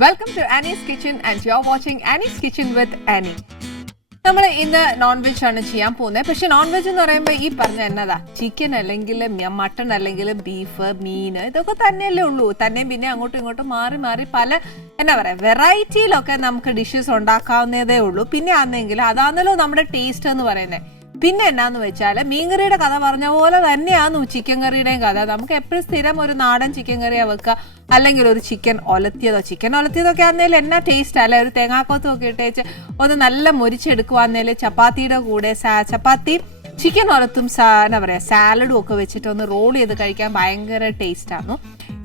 Welcome to Annie's Kitchen and you're watching Annie's Kitchen with Annie. നമ്മൾ ഇന്ന് non veg ആണ് ചെയ്യാൻ പോകുന്നത്. പക്ഷെ നോൺ വെജ് എന്ന് പറയുമ്പോൾ ഈ പറഞ്ഞ എന്നതാ, ചിക്കൻ അല്ലെങ്കിൽ മട്ടൺ അല്ലെങ്കിൽ ബീഫ്, മീൻ, ഇതൊക്കെ തന്നെയല്ലേ ഉള്ളൂ. തന്നെ പിന്നെ അങ്ങോട്ടും ഇങ്ങോട്ടും മാറി മാറി പല എന്താ പറയാ വെറൈറ്റിയിലൊക്കെ നമുക്ക് ഡിഷസ് ഉണ്ടാക്കാവുന്നതേ ഉള്ളൂ. പിന്നെ ആണെങ്കിൽ അതാണല്ലോ നമ്മുടെ ടേസ്റ്റ് എന്ന് പറയുന്നത്. പിന്നെ എന്നാന്ന് വെച്ചാൽ മീൻകറിയുടെ കഥ പറഞ്ഞ പോലെ തന്നെയാന്നു ചിക്കൻ കറിയുടെയും കഥ. നമുക്ക് എപ്പോഴും സ്ഥിരം ഒരു നാടൻ ചിക്കൻ കറിയാ വെക്കുക, അല്ലെങ്കിൽ ഒരു ചിക്കൻ ഒലത്തിയതൊക്കെ ആണെങ്കിലും എന്നാ ടേസ്റ്റ് അല്ലെ. ഒരു തേങ്ങാക്കൊത്തും ഒക്കെ ഇട്ടേച്ച് ഒന്ന് നല്ല മുരിച്ചെടുക്കുവാന്നേല് ചപ്പാത്തിയുടെ കൂടെ ചപ്പാത്തി ചിക്കൻ ഒലത്തും എന്താ പറയാ സാലഡും ഒക്കെ വെച്ചിട്ട് ഒന്ന് റോൾ ചെയ്ത് കഴിക്കാൻ ഭയങ്കര ടേസ്റ്റ് ആണ്.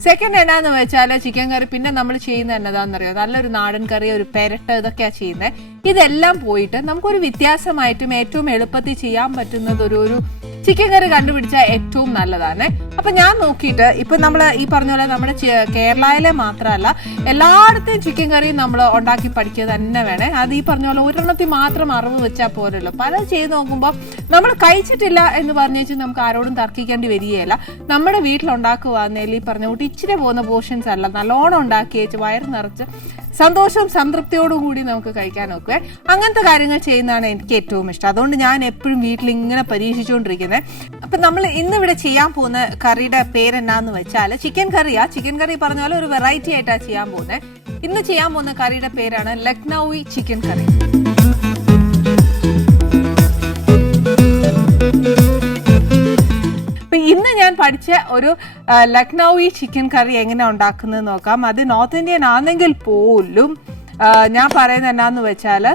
സെക്കൻഡ് എന്നാന്ന് വെച്ചാൽ ചിക്കൻ കറി പിന്നെ നമ്മൾ ചെയ്യുന്നത് എന്നതാണെന്നറിയോ, നല്ലൊരു നാടൻ കറി, ഒരു പെരട്ട്, ഇതൊക്കെയാ ചെയ്യുന്നത്. ഇതെല്ലാം പോയിട്ട് നമുക്കൊരു വ്യത്യാസമായിട്ടും ഏറ്റവും എളുപ്പത്തിൽ ചെയ്യാൻ പറ്റുന്നത് ഒരു ചിക്കൻ കറി കണ്ടുപിടിച്ചാൽ ഏറ്റവും നല്ലതാണ്. അപ്പൊ ഞാൻ നോക്കിയിട്ട് ഇപ്പൊ നമ്മൾ ഈ പറഞ്ഞ പോലെ നമ്മുടെ കേരളയിലെ മാത്രമല്ല എല്ലായിടത്തെയും ചിക്കൻ കറി നമ്മൾ ഉണ്ടാക്കി പഠിക്കുക തന്നെ വേണേ. അത് ഈ പറഞ്ഞ പോലെ ഒരെണ്ണത്തിൽ മാത്രം അറിവ് വെച്ചാൽ പോരല്ലോ. പല ചെയ്ത് നോക്കുമ്പോൾ നമ്മൾ കഴിച്ചിട്ടില്ല എന്ന് പറഞ്ഞു നമുക്ക് ആരോടും തർക്കിക്കേണ്ടി വരികയില്ല. നമ്മുടെ വീട്ടിലുണ്ടാക്കുവാന്നേൽ ഈ പറഞ്ഞ കൂട്ടി ഇച്ചിരി പോകുന്ന പോർഷൻസ് അല്ല, നല്ലോണം ഉണ്ടാക്കി വെച്ച് വയറ് നിറച്ച് സന്തോഷവും സംതൃപ്തിയോടും കൂടി നമുക്ക് കഴിക്കാനൊക്കെ അങ്ങനത്തെ കാര്യങ്ങൾ ചെയ്യുന്നതാണ് എനിക്ക് ഏറ്റവും ഇഷ്ടം. അതുകൊണ്ട് ഞാൻ എപ്പോഴും വീട്ടിൽ ഇങ്ങനെ പരീക്ഷിച്ചുകൊണ്ടിരിക്കുന്നത്. അപ്പൊ നമ്മൾ ഇന്നിവിടെ ചെയ്യാൻ പോകുന്ന കറിയുടെ പേരെന്നാന്ന് വെച്ചാൽ ചിക്കൻ കറിയാ. ചിക്കൻ കറി പറഞ്ഞ പോലെ ഒരു വെറൈറ്റി ആയിട്ടാ ചെയ്യാൻ പോകുന്നത്. ഇന്ന് ചെയ്യാൻ പോകുന്ന കറിയുടെ പേരാണ് ലക്നൌവി ചിക്കൻ കറി. ഇന്ന് ഞാൻ പഠിച്ച ഒരു ലക്നൌവി ചിക്കൻ കറി എങ്ങനെ ഉണ്ടാക്കുന്നത് നോക്കാം. അത് നോർത്ത് ഇന്ത്യൻ ആണെങ്കിൽ പോലും ഞാൻ പറയുന്നത് എന്നാന്ന് വെച്ചാൽ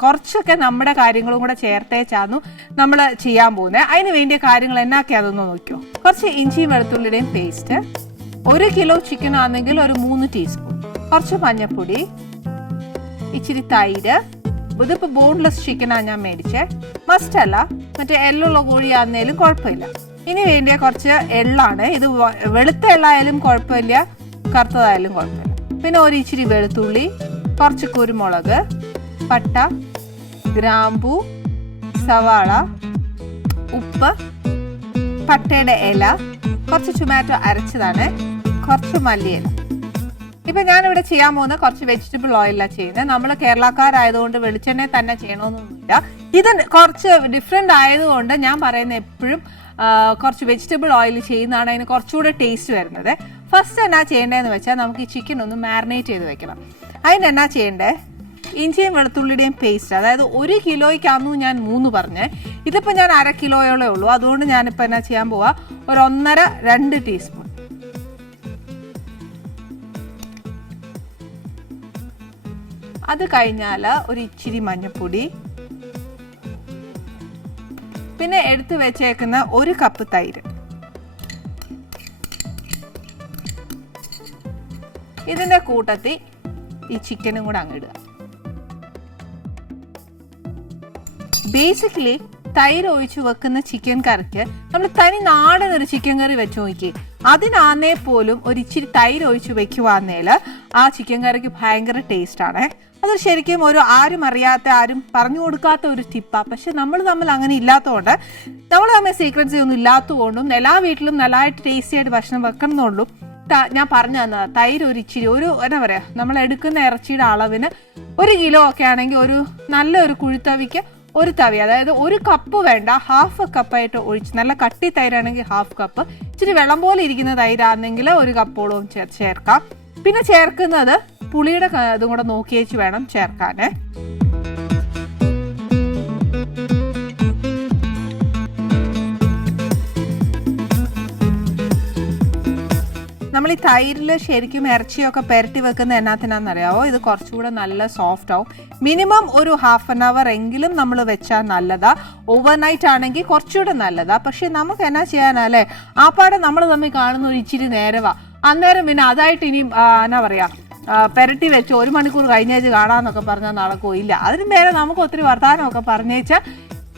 കുറച്ചൊക്കെ നമ്മുടെ കാര്യങ്ങളും കൂടെ ചേർത്തേച്ചാന്നു നമ്മൾ ചെയ്യാൻ പോകുന്നത്. അതിന് വേണ്ടിയ കാര്യങ്ങൾ എന്നൊക്കെയാണെന്ന് നോക്കിയോ. കുറച്ച് ഇഞ്ചിയും വെളുത്തുള്ളിയുടെയും പേസ്റ്റ്, 1 കിലോ ചിക്കൻ ആണെങ്കിൽ ഒരു 3 ടീസ്പൂൺ, കുറച്ച് മഞ്ഞൾപ്പൊടി, ഇച്ചിരി തൈര്. ഇതിപ്പോ ബോൺലെസ് ചിക്കനാണ് ഞാൻ മേടിച്ചേ, മസ്റ്റല്ല, മറ്റേ എള്ളുള്ള കോഴിയാന്നേലും കുഴപ്പമില്ല. ഇനി വേണ്ടിയ കുറച്ച് എള്ളാണ്. ഇത് വെളുത്ത എള്ളായാലും കുഴപ്പമില്ല, കറുത്തതായാലും കുഴപ്പമില്ല. പിന്നെ ഒരു ഇച്ചിരി വെളുത്തുള്ളി, കുറച്ച് കുരുമുളക്, പട്ട, ഗ്രാമ്പൂ, സവാള, ഉപ്പ്, പട്ടയുടെ ഇല, കുറച്ച് ടൊമാറ്റോ അരച്ചതാണ്, കുറച്ച് മല്ലിയില. ഇപ്പൊ ഞാനിവിടെ ചെയ്യാൻ പോകുന്ന കുറച്ച് വെജിറ്റബിൾ ഓയിലാണ് ചെയ്യുന്നത്. നമ്മൾ കേരളക്കാരായതുകൊണ്ട് വെളിച്ചെണ്ണ തന്നെ ചെയ്യണമെന്നൊന്നുമില്ല. ഇത് കുറച്ച് ഡിഫറെന്റ് ആയതുകൊണ്ട് ഞാൻ പറയുന്ന എപ്പോഴും കുറച്ച് വെജിറ്റബിൾ ഓയിൽ ചെയ്യുന്നതാണ് അതിന് കുറച്ചുകൂടെ ടേസ്റ്റ് വരുന്നത്. ഫസ്റ്റ് എന്നാ ചെയ്യേണ്ടതെന്ന് വെച്ചാൽ നമുക്ക് ഈ ചിക്കൻ ഒന്ന് മാരിനേറ്റ് ചെയ്ത് വെക്കണം. അതിനെന്നാ ചെയ്യേണ്ടത്, ഇഞ്ചിയും വെളുത്തുള്ളിയുടെയും പേസ്റ്റ്, അതായത് 1 കിലോയ്ക്കാന്നു ഞാൻ 3 പറഞ്ഞേ. ഇതിപ്പോൾ ഞാൻ 1/2 കിലോയോളേ ഉള്ളൂ. അതുകൊണ്ട് ഞാനിപ്പോൾ എന്നാ ചെയ്യാൻ പോവാ, ഒരു 1.5-2 ടീസ്പൂൺ. അത് കഴിഞ്ഞാൽ ഒരു ഇച്ചിരി മഞ്ഞൾപ്പൊടി, പിന്നെ എടുത്തു വെച്ചേക്കുന്ന 1 കപ്പ് തൈര്. ഇതിന്റെ കൂട്ടത്തിൽ ഈ ചിക്കനും കൂടെ അങ്ങ് ഇടുക. ബേസിക്കലി തൈര് ഒഴിച്ചു വെക്കുന്ന ചിക്കൻ കറിക്ക് നമ്മൾ തനി നാടൻ ഒരു ചിക്കൻ കറി വെച്ച് നോക്കി, അതിനാന്നേ പോലും ഒരു ഇച്ചിരി തൈര് ഒഴിച്ചു വെക്കുവാന്നേല് ആ ചിക്കൻ കറിക്ക് ഭയങ്കര ടേസ്റ്റ് ആണ്. അത് ശരിക്കും ഒരു ആരും അറിയാത്ത, ആരും പറഞ്ഞു കൊടുക്കാത്ത ഒരു ടിപ്പാണ്. പക്ഷെ നമ്മൾ തമ്മിൽ അങ്ങനെ ഇല്ലാത്തതുകൊണ്ട്, നമ്മൾ തമ്മിൽ സീക്രട്സ് ഒന്നും ഇല്ലാത്തതുകൊണ്ടും എല്ലാ വീട്ടിലും നല്ലതായിട്ട് ടേസ്റ്റി ആയിട്ട് ഭക്ഷണം വെക്കണമെന്നുള്ളൂ ഞാൻ പറഞ്ഞു തന്നത്. തൈര് ഒരു ഇച്ചിരി, ഒരു എന്താ പറയാ, നമ്മൾ എടുക്കുന്ന ഇറച്ചിയുടെ അളവിന് 1 കിലോ ഒക്കെ ആണെങ്കിൽ ഒരു നല്ലൊരു കുഴിത്തവിക്ക് 1 തവി, അതായത് 1 കപ്പ് വേണ്ട, 1/2 കപ്പായിട്ട് ഒഴിച്ച്, നല്ല കട്ടി തൈരാണെങ്കിൽ 1/2 കപ്പ്, ഇച്ചിരി വെള്ളം പോലെ ഇരിക്കുന്ന തൈരാണെങ്കിൽ 1 കപ്പോളം ചേർക്കാം. പിന്നെ ചേർക്കുന്നത് പുളിയുടെ ഇതും കൂടെ നോക്കി വെച്ച് വേണം ചേർക്കാന്. നമ്മൾ ഈ തൈരിൽ ശരിക്കും ഇറച്ചിയൊക്കെ പെരട്ടി വെക്കുന്ന എന്നാത്തിനാന്നറിയാവോ, ഇത് കുറച്ചുകൂടെ നല്ല സോഫ്റ്റ് ആവും. മിനിമം ഒരു 1/2 hour എങ്കിലും നമ്മൾ വെച്ചാൽ നല്ലതാ. ഓവർനൈറ്റ് ആണെങ്കിൽ കുറച്ചുകൂടെ നല്ലതാ. പക്ഷെ നമുക്ക് എന്നാ ചെയ്യാനല്ലേ, ആ പാടെ നമ്മൾ തമ്മിൽ കാണുന്ന ഒരു ഇച്ചിരി നേരവാ. അന്നേരം പിന്നെ അതായിട്ട് ഇനി എന്നാ പറയാ പെരട്ടി വെച്ച് 1 മണിക്കൂർ കഴിഞ്ഞേച്ച് കാണാന്നൊക്കെ പറഞ്ഞാൽ നടക്കില്ല. അതിന് നേരെ നമുക്ക് ഒത്തിരി വർത്തമാനമൊക്കെ പറഞ്ഞേച്ചാൽ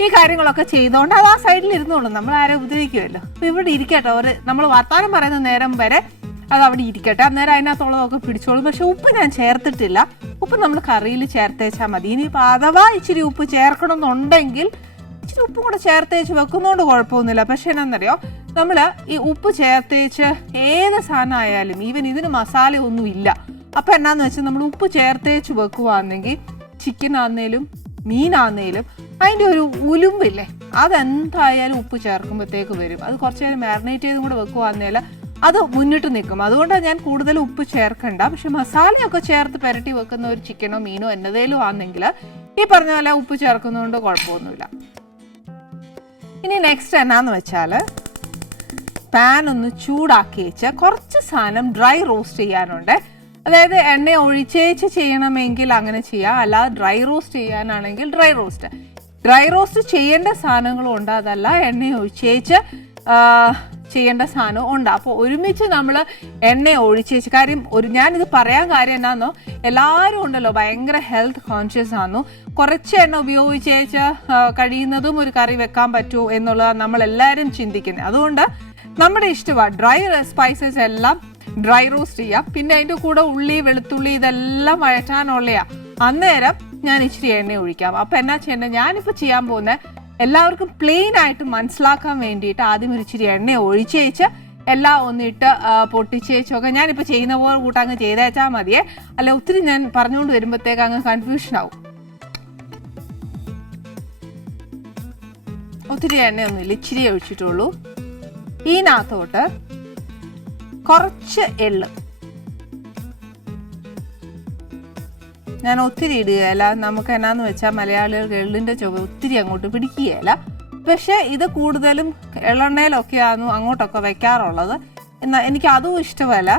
ഈ കാര്യങ്ങളൊക്കെ ചെയ്തുകൊണ്ട് അത് ആ സൈഡിൽ ഇരുന്നോളൂ, നമ്മൾ ആരെ ഉപദ്രവിക്കുമല്ലോ. അപ്പൊ ഇവിടെ ഇരിക്കട്ടെ, നമ്മൾ വർത്താനം പറയുന്ന നേരം വരെ അത് അവിടെ ഇരിക്കട്ടെ. അന്നേരം അതിനകത്തുള്ളതൊക്കെ പിടിച്ചോളും. പക്ഷെ ഉപ്പ് ഞാൻ ചേർത്തിട്ടില്ല. ഉപ്പ് നമ്മൾ കറിയിൽ ചേർത്തേച്ചാൽ മതി. ഇനിയിപ്പോൾ അഥവാ ഇച്ചിരി ഉപ്പ് ചേർക്കണം എന്നുണ്ടെങ്കിൽ ഇച്ചിരി ഉപ്പും കൂടെ ചേർത്തേച്ച് വെക്കുന്നതുകൊണ്ട് കുഴപ്പമൊന്നുമില്ല. പക്ഷെ എന്നാന്നറിയോ, നമ്മൾ ഈ ഉപ്പ് ചേർത്തേച്ച് ഏത് സാധനം ആയാലും, ഈവൻ ഇതിന് മസാല ഒന്നും ഇല്ല, അപ്പോൾ എന്നാന്ന് വെച്ചാൽ നമ്മൾ ഉപ്പ് ചേർത്തേച്ച് വെക്കുവാണെങ്കിൽ ചിക്കൻ ആന്നേലും മീനാന്നേലും അതിൻ്റെ ഒരു ഉലുമ്പില്ലേ അതെന്തായാലും ഉപ്പ് ചേർക്കുമ്പോഴത്തേക്ക് വരും. അത് കുറച്ച് നേരം മാരിനേറ്റ് ചെയ്തും കൂടെ വെക്കുവാന്നേൽ അത് മുന്നിട്ട് നിൽക്കും. അതുകൊണ്ടാണ് ഞാൻ കൂടുതൽ ഉപ്പ് ചേർക്കണ്ട. പക്ഷെ മസാലയൊക്കെ ചേർത്ത് പുരട്ടി വെക്കുന്ന ഒരു ചിക്കനോ മീനോ എന്നതേലും ആണെങ്കിൽ ഈ പറഞ്ഞ പോലെ ഉപ്പ് ചേർക്കുന്നതുകൊണ്ട് കുഴപ്പമൊന്നുമില്ല. ഇനി നെക്സ്റ്റ് എന്നാന്ന് വെച്ചാൽ പാൻ ഒന്ന് ചൂടാക്കി വെച്ച് കുറച്ച് സാധനം ഡ്രൈ റോസ്റ്റ് ചെയ്യാനുണ്ട്. അതായത് എണ്ണ ഒഴിച്ചേച്ച് ചെയ്യണമെങ്കിൽ അങ്ങനെ ചെയ്യാം, അല്ലാതെ ഡ്രൈ റോസ്റ്റ് ചെയ്യാനാണെങ്കിൽ ഡ്രൈ റോസ്റ്റ് ചെയ്യേണ്ട സാധനങ്ങളും ഉണ്ട്, അതല്ല എണ്ണ ഒഴിച്ചേച്ച് ചെയ്യേണ്ട സാധനം ഉണ്ട്. അപ്പോൾ ഒരുമിച്ച് നമ്മൾ എണ്ണ ഒഴിച്ചേച്ച് കാര്യം ഞാനിത് പറയാൻ കാര്യം എന്നാന്നോ, എല്ലാവരും ഉണ്ടല്ലോ ഭയങ്കര ഹെൽത്ത് കോൺഷ്യസ് ആണെന്നു. കുറച്ച് എണ്ണ ഉപയോഗിച്ചേച്ച് കഴിയുന്നതും ഒരു കറി വെക്കാൻ പറ്റുമോ എന്നുള്ളത് നമ്മളെല്ലാവരും ചിന്തിക്കുന്നത്. അതുകൊണ്ട് നമ്മുടെ ഇഷ്ടമാണ് ഡ്രൈ സ്പൈസസ് എല്ലാം ഡ്രൈ റോസ്റ്റ് ചെയ്യാം. പിന്നെ അതിൻ്റെ കൂടെ ഉള്ളി വെളുത്തുള്ളി ഇതെല്ലാം വഴറ്റാനുള്ളയാ. അന്നേരം ഞാൻ ഇച്ചിരി എണ്ണ ഒഴിക്കാം. അപ്പം എന്നാ ചെയ്യേണ്ടത്, ഞാനിപ്പോൾ ചെയ്യാൻ പോകുന്നത് എല്ലാവർക്കും പ്ലെയിൻ ആയിട്ട് മനസ്സിലാക്കാൻ വേണ്ടിയിട്ട് ആദ്യം ഒരു ഇച്ചിരി എണ്ണ ഒഴിച്ചേച്ച് എല്ലാം ഒന്നിട്ട് പൊട്ടിച്ചേച്ചൊക്കെ ഞാനിപ്പോൾ ചെയ്യുന്ന പോലെ കൂട്ടങ്ങ് ചെയ്തേച്ചാൽ മതിയേ. അല്ല ഒത്തിരി ഞാൻ പറഞ്ഞുകൊണ്ട് വരുമ്പോഴത്തേക്ക് അങ്ങ് കൺഫ്യൂഷൻ ആവും. ഒത്തിരി എണ്ണയൊന്നുമില്ല, ഇച്ചിരി ഒഴിച്ചിട്ടുള്ളൂ. ഇതിനകത്തോട്ട് കുറച്ച് എള്ള് ഞാൻ ഒത്തിരി ഇടുകയില്ല. നമുക്ക് എന്നാന്ന് വെച്ചാൽ മലയാളികൾക്ക് എള്ളിൻ്റെ ചുവ ഒത്തിരി അങ്ങോട്ട് പിടിക്കുകയില്ല. പക്ഷേ ഇത് കൂടുതലും എള്ളെണ്ണയിലൊക്കെയാണ് അങ്ങോട്ടൊക്കെ വെക്കാറുള്ളത്. എന്നാൽ എനിക്ക് അതും ഇഷ്ടമല്ല.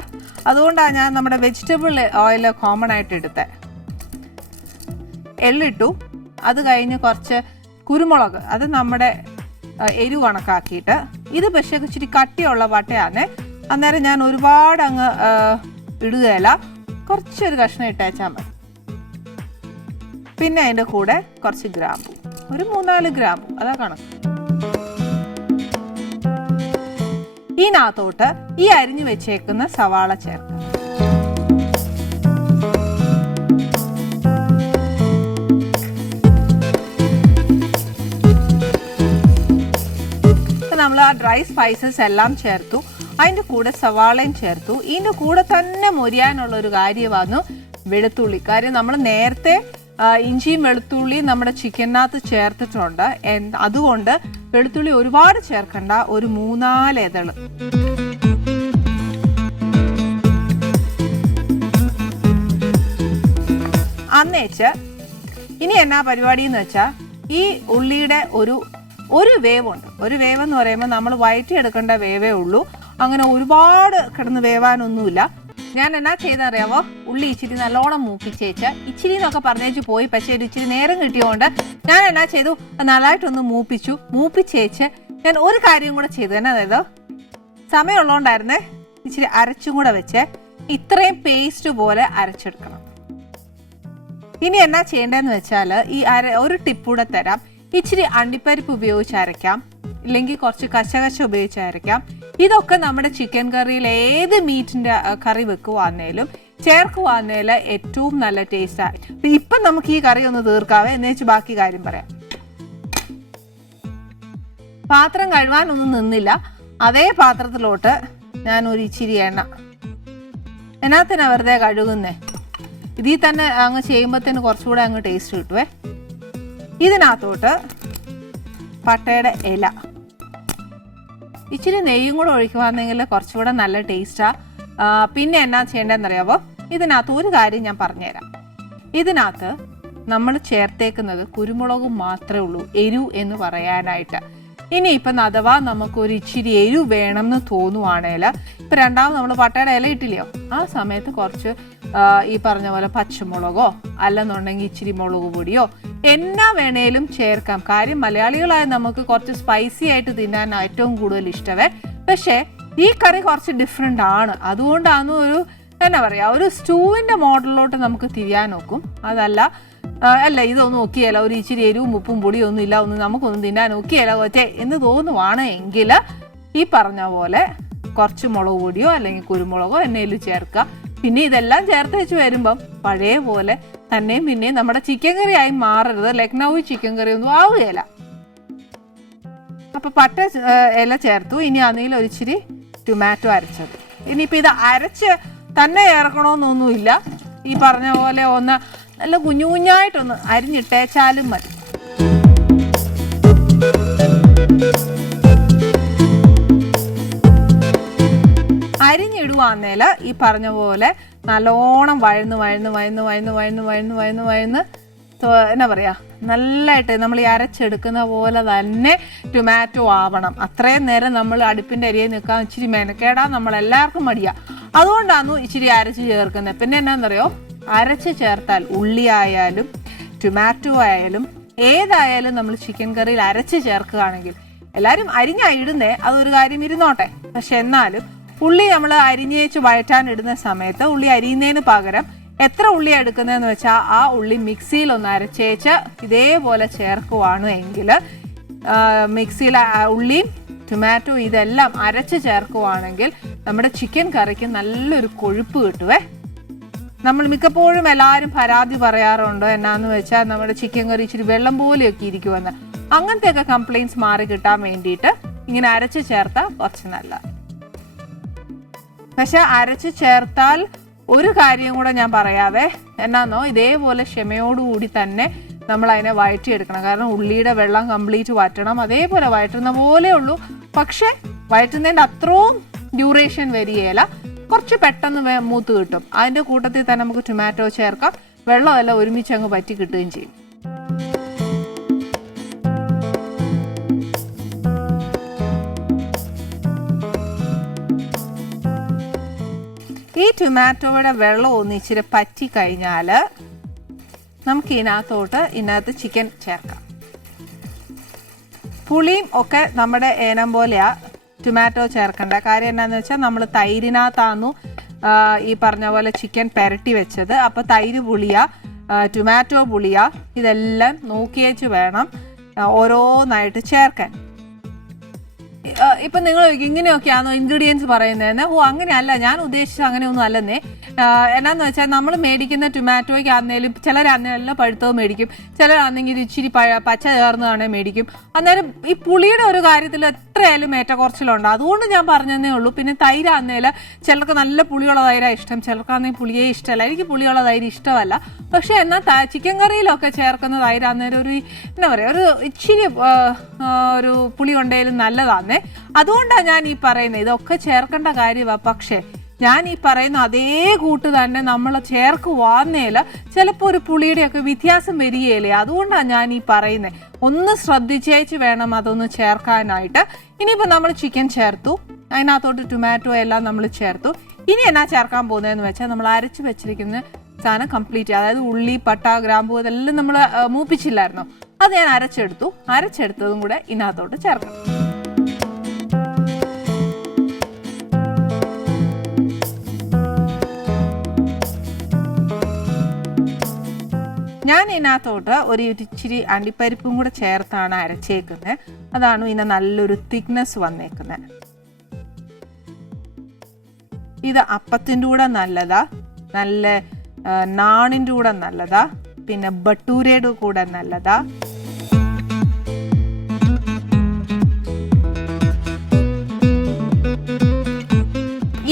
അതുകൊണ്ടാണ് ഞാൻ നമ്മുടെ വെജിറ്റബിൾ ഓയിൽ കോമൺ ആയിട്ട് എടുത്തത്. എള്ളിട്ടു. അത് കഴിഞ്ഞ് കുറച്ച് കുരുമുളക്, അത് നമ്മുടെ എരിവ് കണക്കാക്കിയിട്ട്. ഇത് പക്ഷേ ഇച്ചിരി കട്ടിയുള്ള പട്ടയാണ്. അന്നേരം ഞാൻ ഒരുപാട് അങ്ങ് ഇടുകയില്ല, കുറച്ചൊരു കഷ്ണം ഇട്ടേച്ചാൽ മതി. പിന്നെ അതിൻ്റെ കൂടെ കുറച്ച് ഗ്രാമ്പു, ഒരു 3-4 ഗ്രാമ്പു, അതാ കണക്ക്. ഇതിനകത്തോട്ട് ഈ അരിഞ്ഞു വെച്ചേക്കുന്ന സവാള ചേർക്കാം. നമ്മൾ ആ ഡ്രൈ സ്പൈസസ് എല്ലാം ചേർത്തു, അതിൻ്റെ കൂടെ സവാളയും ചേർത്തു. ഇതിൻ്റെ കൂടെ തന്നെ മൊരിയാനുള്ള ഒരു കാര്യമായിരുന്നു വെളുത്തുള്ളി. കാര്യം നമ്മൾ നേരത്തെ ഇഞ്ചിയും വെളുത്തുള്ളിയും നമ്മുടെ ചിക്കനകത്ത് ചേർത്തിട്ടുണ്ട്. അതുകൊണ്ട് വെളുത്തുള്ളി ഒരുപാട് ചേർക്കണ്ട, ഒരു 3-4 ഇതള്. അന്നേച്ച് ഇനി എന്നാ പരിപാടി എന്ന് വെച്ചാൽ ഈ ഉള്ളിയുടെ ഒരു വേവുണ്ട്. ഒരു വേവെന്ന് പറയുമ്പോൾ നമ്മൾ വഴറ്റിയെടുക്കേണ്ട വേവേ ഉള്ളൂ. അങ്ങനെ ഒരുപാട് കിടന്ന് വേവാനൊന്നുമില്ല. ഞാൻ എന്നാ ചെയ്തറിയാവോ, ഉള്ളി ഇച്ചിരി നല്ലോണം മൂപ്പിച്ചേച്ച്, ഇച്ചിരി എന്നൊക്കെ പറഞ്ഞേച്ച് പോയി, പക്ഷേ ഒരു ഇച്ചിരി നേരം കിട്ടിയോണ്ട് ഞാൻ എന്നാ ചെയ്തു, നല്ലതായിട്ടൊന്ന് മൂപ്പിച്ചേച്ച് ഞാൻ ഒരു കാര്യം കൂടെ ചെയ്തു. എന്നാ അതായത് സമയമുള്ളതുകൊണ്ടായിരുന്നേ, ഇച്ചിരി അരച്ചും കൂടെ വെച്ച് ഇത്രയും പേസ്റ്റ് പോലെ അരച്ചെടുക്കണം. ഇനി എന്നാ ചെയ്യേണ്ടതെന്ന് വെച്ചാൽ ഒരു ടിപ്പ് കൂടെ തരാം. ഇച്ചിരി അണ്ടിപ്പരിപ്പ് ഉപയോഗിച്ച് അരയ്ക്കാം, ഇല്ലെങ്കിൽ കുറച്ച് കശകശ ഉപയോഗിച്ച് അരയ്ക്കാം. ഇതൊക്കെ നമ്മുടെ ചിക്കൻ കറിയിൽ ഏത് മീറ്റിൻ്റെ കറി വെക്കുവാന്നേലും ചേർക്കുവാന്നേൽ ഏറ്റവും നല്ല ടേസ്റ്റാണ്. ഇപ്പം നമുക്ക് ഈ കറി ഒന്ന് തീർക്കാവേ, എന്ന് വെച്ച് ബാക്കി കാര്യം പറയാം. പാത്രം കഴുകാനൊന്നും നിന്നില്ല. അതേ പാത്രത്തിലോട്ട് ഞാൻ ഒരു ഇച്ചിരി എണ്ണ, എന്നാത്തിനാ വെറുതെ കഴുകുന്നേ, ഇതിൽ തന്നെ അങ്ങ് ചെയ്യുമ്പോഴത്തേന് കുറച്ചുകൂടെ അങ്ങ് ടേസ്റ്റ് കിട്ടുവേ. ഇതിനകത്തോട്ട് പട്ടയുടെ ഇല, ഇച്ചിരി നെയ്യും കൂടെ ഒഴിക്കുവാണെങ്കിൽ കുറച്ചുകൂടെ നല്ല ടേസ്റ്റാണ്. പിന്നെ എന്നാ ചെയ്യേണ്ടതെന്നറിയാമോ, ഇതിനകത്ത് ഒരു കാര്യം ഞാൻ പറഞ്ഞുതരാം. ഇതിനകത്ത് നമ്മൾ ചേർത്തേക്കുന്നത് കുരുമുളകും മാത്രമേ ഉള്ളൂ എരിവ് എന്ന് പറയാനായിട്ട്. ഇനിയിപ്പം അഥവാ നമുക്കൊരു ഇച്ചിരി എരിവ് വേണമെന്ന് തോന്നുവാണേൽ, ഇപ്പം രണ്ടാമത് നമ്മൾ പട്ടയുടെ ഇല ഇട്ടില്ലയോ, ആ സമയത്ത് കുറച്ച് ഈ പറഞ്ഞ പോലെ പച്ചമുളകോ അല്ലെന്നുണ്ടെങ്കിൽ ഇച്ചിരി മുളക് പൊടിയോ എന്നാ വേണേലും ചേർക്കാം. കാര്യം മലയാളികളായ നമുക്ക് കുറച്ച് സ്പൈസി ആയിട്ട് തിന്നാൻ ഏറ്റവും കൂടുതൽ ഇഷ്ടമേ. പക്ഷേ ഈ കറി കുറച്ച് ഡിഫറെൻ്റ് ആണ്. അതുകൊണ്ടാണ് എന്നാ പറയുക, ഒരു സ്റ്റൂവിൻ്റെ മോഡലിലോട്ട് നമുക്ക് തിരിയാൻ നോക്കും. അല്ല ഇതൊന്നും നോക്കിയല്ല, ഒരു ഇച്ചിരി എരിവും ഉപ്പും പൊടിയും ഒന്നും ഇല്ല, നമുക്കൊന്നും തിന്നാൻ നോക്കിയല്ല കൊച്ചേ എന്ന് തോന്നുവാണ് എങ്കിൽ ഈ പറഞ്ഞ പോലെ കുറച്ച് മുളക് പൊടിയോ അല്ലെങ്കിൽ കുരുമുളകോ എണ്ണയിൽ ചേർക്കുക. പിന്നെ ഇതെല്ലാം ചേർത്ത് വെച്ച് വരുമ്പം പഴയ പോലെ തന്നെയും പിന്നെയും നമ്മുടെ ചിക്കൻ കറി ആയി മാറരുത്. ലക്നൌ ചിക്കൻ കറി ഒന്നും ആവുകയില്ല. അപ്പൊ പട്ട ഇല ചേർത്തു. ഇനി അതിൽ ഒരിച്ചിരി ടൊമാറ്റോ അരച്ചത്. ഇനിയിപ്പോൾ ഇത് അരച്ച് തന്നെ ചേർക്കണമെന്നൊന്നുമില്ല. ഈ പറഞ്ഞ പോലെ ഒന്ന് നല്ല കുഞ്ഞു കുഞ്ഞായിട്ടൊന്ന് അരിഞ്ഞിട്ടേച്ചാലും മതി. അരിഞ്ഞിടുവാന്നേൽ ഈ പറഞ്ഞ പോലെ നല്ലോണം വഴന്ന് എന്നാ പറയാ, നല്ലതായിട്ട് നമ്മൾ ഈ അരച്ചെടുക്കുന്ന പോലെ തന്നെ ടൊമാറ്റോ ആവണം. അത്രയും നേരം നമ്മൾ അടുപ്പിന്റെ അരിയെ നിൽക്കാൻ ഇച്ചിരി മെനക്കേടാ, നമ്മളെല്ലാവർക്കും മടിയാ. അതുകൊണ്ടാണ് ഇച്ചിരി അരച്ച് ചേർക്കുന്നത്. പിന്നെ എന്നാന്നറിയോ, അരച്ച് ചേർത്താൽ ഉള്ളി ആയാലും ടൊമാറ്റോ ആയാലും ഏതായാലും നമ്മൾ ചിക്കൻ കറിയിൽ അരച്ച് ചേർക്കുകയാണെങ്കിൽ, എല്ലാവരും അരിഞ്ഞാ ഇടുന്നേ, അതൊരു കാര്യം ഇരുന്നോട്ടെ. പക്ഷെ എന്നാലും ഉള്ളി നമ്മൾ അരിഞ്ഞേച്ച് വഴറ്റാൻ ഇടുന്ന സമയത്ത് ഉള്ളി അരിയുന്നതിന് പകരം എത്ര ഉള്ളിയാണ് എടുക്കുന്നതെന്ന് വെച്ചാൽ ആ ഉള്ളി മിക്സിയിൽ ഒന്ന് അരച്ചേച്ച് ഇതേപോലെ ചേർക്കുവാണ് എങ്കിൽ, മിക്സിയിൽ ഉള്ളിയും ടൊമാറ്റോ ഇതെല്ലാം അരച്ച് ചേർക്കുവാണെങ്കിൽ നമ്മുടെ ചിക്കൻ കറിക്ക് നല്ലൊരു കൊഴുപ്പ് കിട്ടുവേ. നമ്മൾ മിക്കപ്പോഴും എല്ലാവരും പരാതി പറയാറുണ്ട്, എന്നാന്ന് വെച്ചാൽ നമ്മുടെ ചിക്കൻ കറി ഇച്ചിരി വെള്ളം പോലെയൊക്കെ ഇരിക്കുമെന്ന്. അങ്ങനത്തെയൊക്കെ കംപ്ലൈൻറ്റ്സ് മാറി കിട്ടാൻ വേണ്ടിയിട്ട് ഇങ്ങനെ അരച്ച് ചേർത്താൽ കുറച്ച് നല്ലതാണ്. പക്ഷെ അരച്ച് ചേർത്താൽ ഒരു കാര്യം കൂടെ ഞാൻ പറയാവേ, എന്നാന്നോ, ഇതേപോലെ ക്ഷമയോടുകൂടി തന്നെ നമ്മൾ അതിനെ വഴറ്റിയെടുക്കണം. കാരണം ഉള്ളിയുടെ വെള്ളം കംപ്ലീറ്റ് വറ്റണം. അതേപോലെ വഴറ്റുന്ന പോലെ ഉള്ളൂ. പക്ഷെ വഴറ്റുന്നതിൻ്റെ അത്രയും ഡ്യൂറേഷൻ വരികയില്ല, കുറച്ച് പെട്ടെന്ന് മൂത്ത് കിട്ടും. അതിൻ്റെ കൂട്ടത്തിൽ തന്നെ നമുക്ക് ടൊമാറ്റോ ചേർക്കാം, വെള്ളമെല്ലാം ഒരുമിച്ച് അങ്ങ് വറ്റി കിട്ടുകയും ചെയ്യും. ഈ ടൊമാറ്റോയുടെ വെള്ളം ഒന്ന് ഇച്ചിരി പറ്റി കഴിഞ്ഞാൽ നമുക്ക് ഇതിനകത്ത് ചിക്കൻ ചേർക്കാം. പുളിയും ഒക്കെ നമ്മുടെ ഏനം പോലെയാ ടൊമാറ്റോ ചേർക്കേണ്ട. കാര്യം എന്താണെന്ന് വെച്ചാൽ നമ്മൾ തൈരിനകത്താന്നു ഈ പറഞ്ഞ പോലെ ചിക്കൻ പെരട്ടി വെച്ചത്. അപ്പോൾ തൈര് പുളിയാ, ടൊമാറ്റോ പുളിയാ, ഇതെല്ലാം നോക്കിയേച്ച് വേണം ഓരോന്നായിട്ട് ചേർക്കാൻ. ഇപ്പം നിങ്ങൾ ഇങ്ങനെയൊക്കെയാണോ ഇൻഗ്രീഡിയൻസ് പറയുന്നതെന്ന്? അങ്ങനെയല്ല, ഞാൻ ഉദ്ദേശിച്ചത് അങ്ങനെയൊന്നും അല്ലെന്നേ. എന്നാന്ന് വെച്ചാൽ നമ്മൾ മേടിക്കുന്ന ടൊമാറ്റോയ്ക്ക് ആണെങ്കിലും ചിലരാണെങ്കിലും പഴുത്തത് മേടിക്കും, ചിലരാണെങ്കിൽ ഇച്ചിരി പച്ച ചേർന്നതാണെ മേടിക്കും. അന്നേരം ഈ പുളിയുടെ ഒരു കാര്യത്തിൽ എത്രയായാലും ഏറ്റക്കുറച്ചിലുണ്ട്. അതുകൊണ്ട് ഞാൻ പറഞ്ഞതേ ഉള്ളൂ. പിന്നെ തൈരാന്നേൽ ചിലർക്ക് നല്ല പുളിയുള്ള തൈരാണ് ഇഷ്ടം, ചിലർക്കാണെങ്കിൽ പുളിയേ ഇഷ്ടമല്ല. എനിക്ക് പുളിയുള്ള തൈര് ഇഷ്ടമല്ല. പക്ഷെ എന്നാൽ ചിക്കൻ കറിയിലൊക്കെ ചേർക്കുന്ന തൈരാന്നേരം ഒരു എന്താ പറയുക, ഒരു ഇച്ചിരി ഒരു പുളി ഉണ്ടെങ്കിലും നല്ലതാന്നേ. അതുകൊണ്ടാണ് ഞാൻ ഈ പറയുന്നത്. ഇതൊക്കെ ചേർക്കേണ്ട കാര്യമാണ്. പക്ഷേ ഞാൻ ഈ പറയുന്ന അതേ കൂട്ട് തന്നെ നമ്മൾ ചേർക്കുവാന്നേല ചിലപ്പോൾ ഒരു പുളിയുടെയൊക്കെ വ്യത്യാസം വരികയില്ലേ. അതുകൊണ്ടാണ് ഞാൻ ഈ പറയുന്നത്. ഒന്ന് ശ്രദ്ധിച്ചേച്ച് വേണം അതൊന്ന് ചേർക്കാനായിട്ട്. ഇനിയിപ്പോൾ നമ്മൾ ചിക്കൻ ചേർത്തു, അതിനകത്തോട്ട് ടൊമാറ്റോ എല്ലാം നമ്മൾ ചേർത്തു. ഇനി എന്നാ ചേർക്കാൻ പോകുന്നതെന്ന് വെച്ചാൽ നമ്മൾ അരച്ച് വെച്ചിരിക്കുന്ന സാധനം കംപ്ലീറ്റ്, അതായത് ഉള്ളി, പട്ട, ഗ്രാമ്പൂ ഇതെല്ലാം നമ്മൾ മൂപ്പിച്ചില്ലായിരുന്നോ, അത് ഞാൻ അരച്ചെടുത്തതും കൂടെ ഇതിനകത്തോട്ട് ചേർക്കണം. ഞാൻ ഇതിനകത്തോട്ട് ഒരു ഇച്ചിരി അണ്ടിപ്പരിപ്പും കൂടെ ചേർത്താണ് അരച്ചേക്കുന്നത്. അതാണ് ഇതിന് നല്ലൊരു തിക്നെസ് വന്നേക്കുന്നത്. ഇത് അപ്പത്തിൻ്റെ കൂടെ നല്ലതാ, നല്ല നാണിൻ്റെ കൂടെ നല്ലതാ, പിന്നെ ബട്ടൂരയുടെ കൂടെ നല്ലതാ.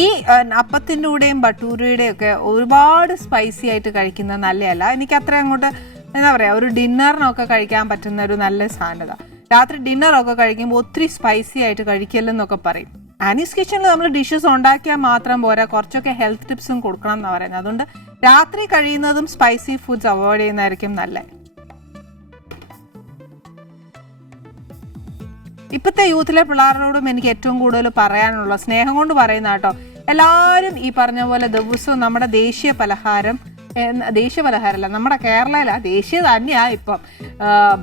ഈ അപ്പത്തിൻ്റെ കൂടെയും ബട്ടൂരയുടെയും ഒക്കെ ഒരുപാട് സ്പൈസി ആയിട്ട് കഴിക്കുന്നത് നല്ലതല്ല. എനിക്ക് അത്ര അങ്ങോട്ട് എന്താ പറയുക, ഒരു ഡിന്നറിനൊക്കെ കഴിക്കാൻ പറ്റുന്ന ഒരു നല്ല സാധനത. രാത്രി ഡിന്നറൊക്കെ കഴിക്കുമ്പോൾ ഒത്തിരി സ്പൈസി ആയിട്ട് കഴിക്കല്ലെന്നൊക്കെ പറയും. ആനീസ് കിച്ചണിൽ നമ്മൾ ഡിഷസ് ഉണ്ടാക്കിയാൽ മാത്രം പോരാ, കുറച്ചൊക്കെ ഹെൽത്ത് ടിപ്സും കൊടുക്കണം എന്നാണ് പറയുന്നത്. അതുകൊണ്ട് രാത്രി കഴിയുന്നതും സ്പൈസി ഫുഡ്സ് അവോയ്ഡ് ചെയ്യുന്നതായിരിക്കും നല്ലത്. ഇപ്പോഴത്തെ യൂത്തിലെ പിള്ളേരോടും എനിക്ക് ഏറ്റവും കൂടുതൽ പറയാനുള്ള, സ്നേഹം കൊണ്ട് പറയുന്ന കേട്ടോ, എല്ലാവരും ഈ പറഞ്ഞ പോലെ ദിവസവും നമ്മുടെ ദേശീയ പലഹാരമല്ല, നമ്മുടെ കേരളയിലാണ്, ദേശീയ തന്നെയാണ് ഇപ്പം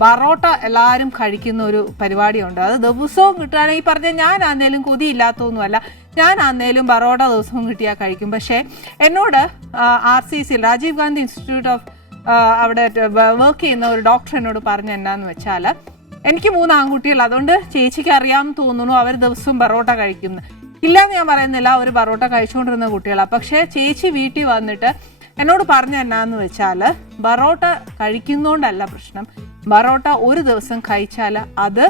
ബറോട്ട എല്ലാവരും കഴിക്കുന്ന ഒരു പരിപാടിയുണ്ട്. അത് ദിവസവും കിട്ടുകയാണെങ്കിൽ പറഞ്ഞാൽ ഞാനാന്നേലും കൊതിയില്ലാത്തതൊന്നുമല്ല, ഞാനാന്നേലും ബറോട്ട ദിവസവും കിട്ടിയാൽ കഴിക്കും. പക്ഷേ എന്നോട് RCC Rajiv Gandhi Institute of അവിടെ വർക്ക് ചെയ്യുന്ന ഒരു ഡോക്ടർ എന്നോട് പറഞ്ഞ എന്നാന്ന് വെച്ചാൽ, എനിക്ക് 3 ആൺകുട്ടികൾ, അതുകൊണ്ട് ചേച്ചിക്ക് അറിയാമെന്ന് തോന്നുന്നു അവർ ദിവസവും ബറോട്ട കഴിക്കുന്നു. ഇല്ലാന്ന് ഞാൻ പറയുന്നില്ല, അവർ ബറോട്ട കഴിച്ചുകൊണ്ടിരുന്ന കുട്ടികളാണ്. പക്ഷേ ചേച്ചി വീട്ടിൽ വന്നിട്ട് എന്നോട് പറഞ്ഞ എന്നാന്ന് വെച്ചാൽ, ബറോട്ട കഴിക്കുന്നോണ്ടല്ല പ്രശ്നം, ബറോട്ട ഒരു ദിവസം കഴിച്ചാൽ അത്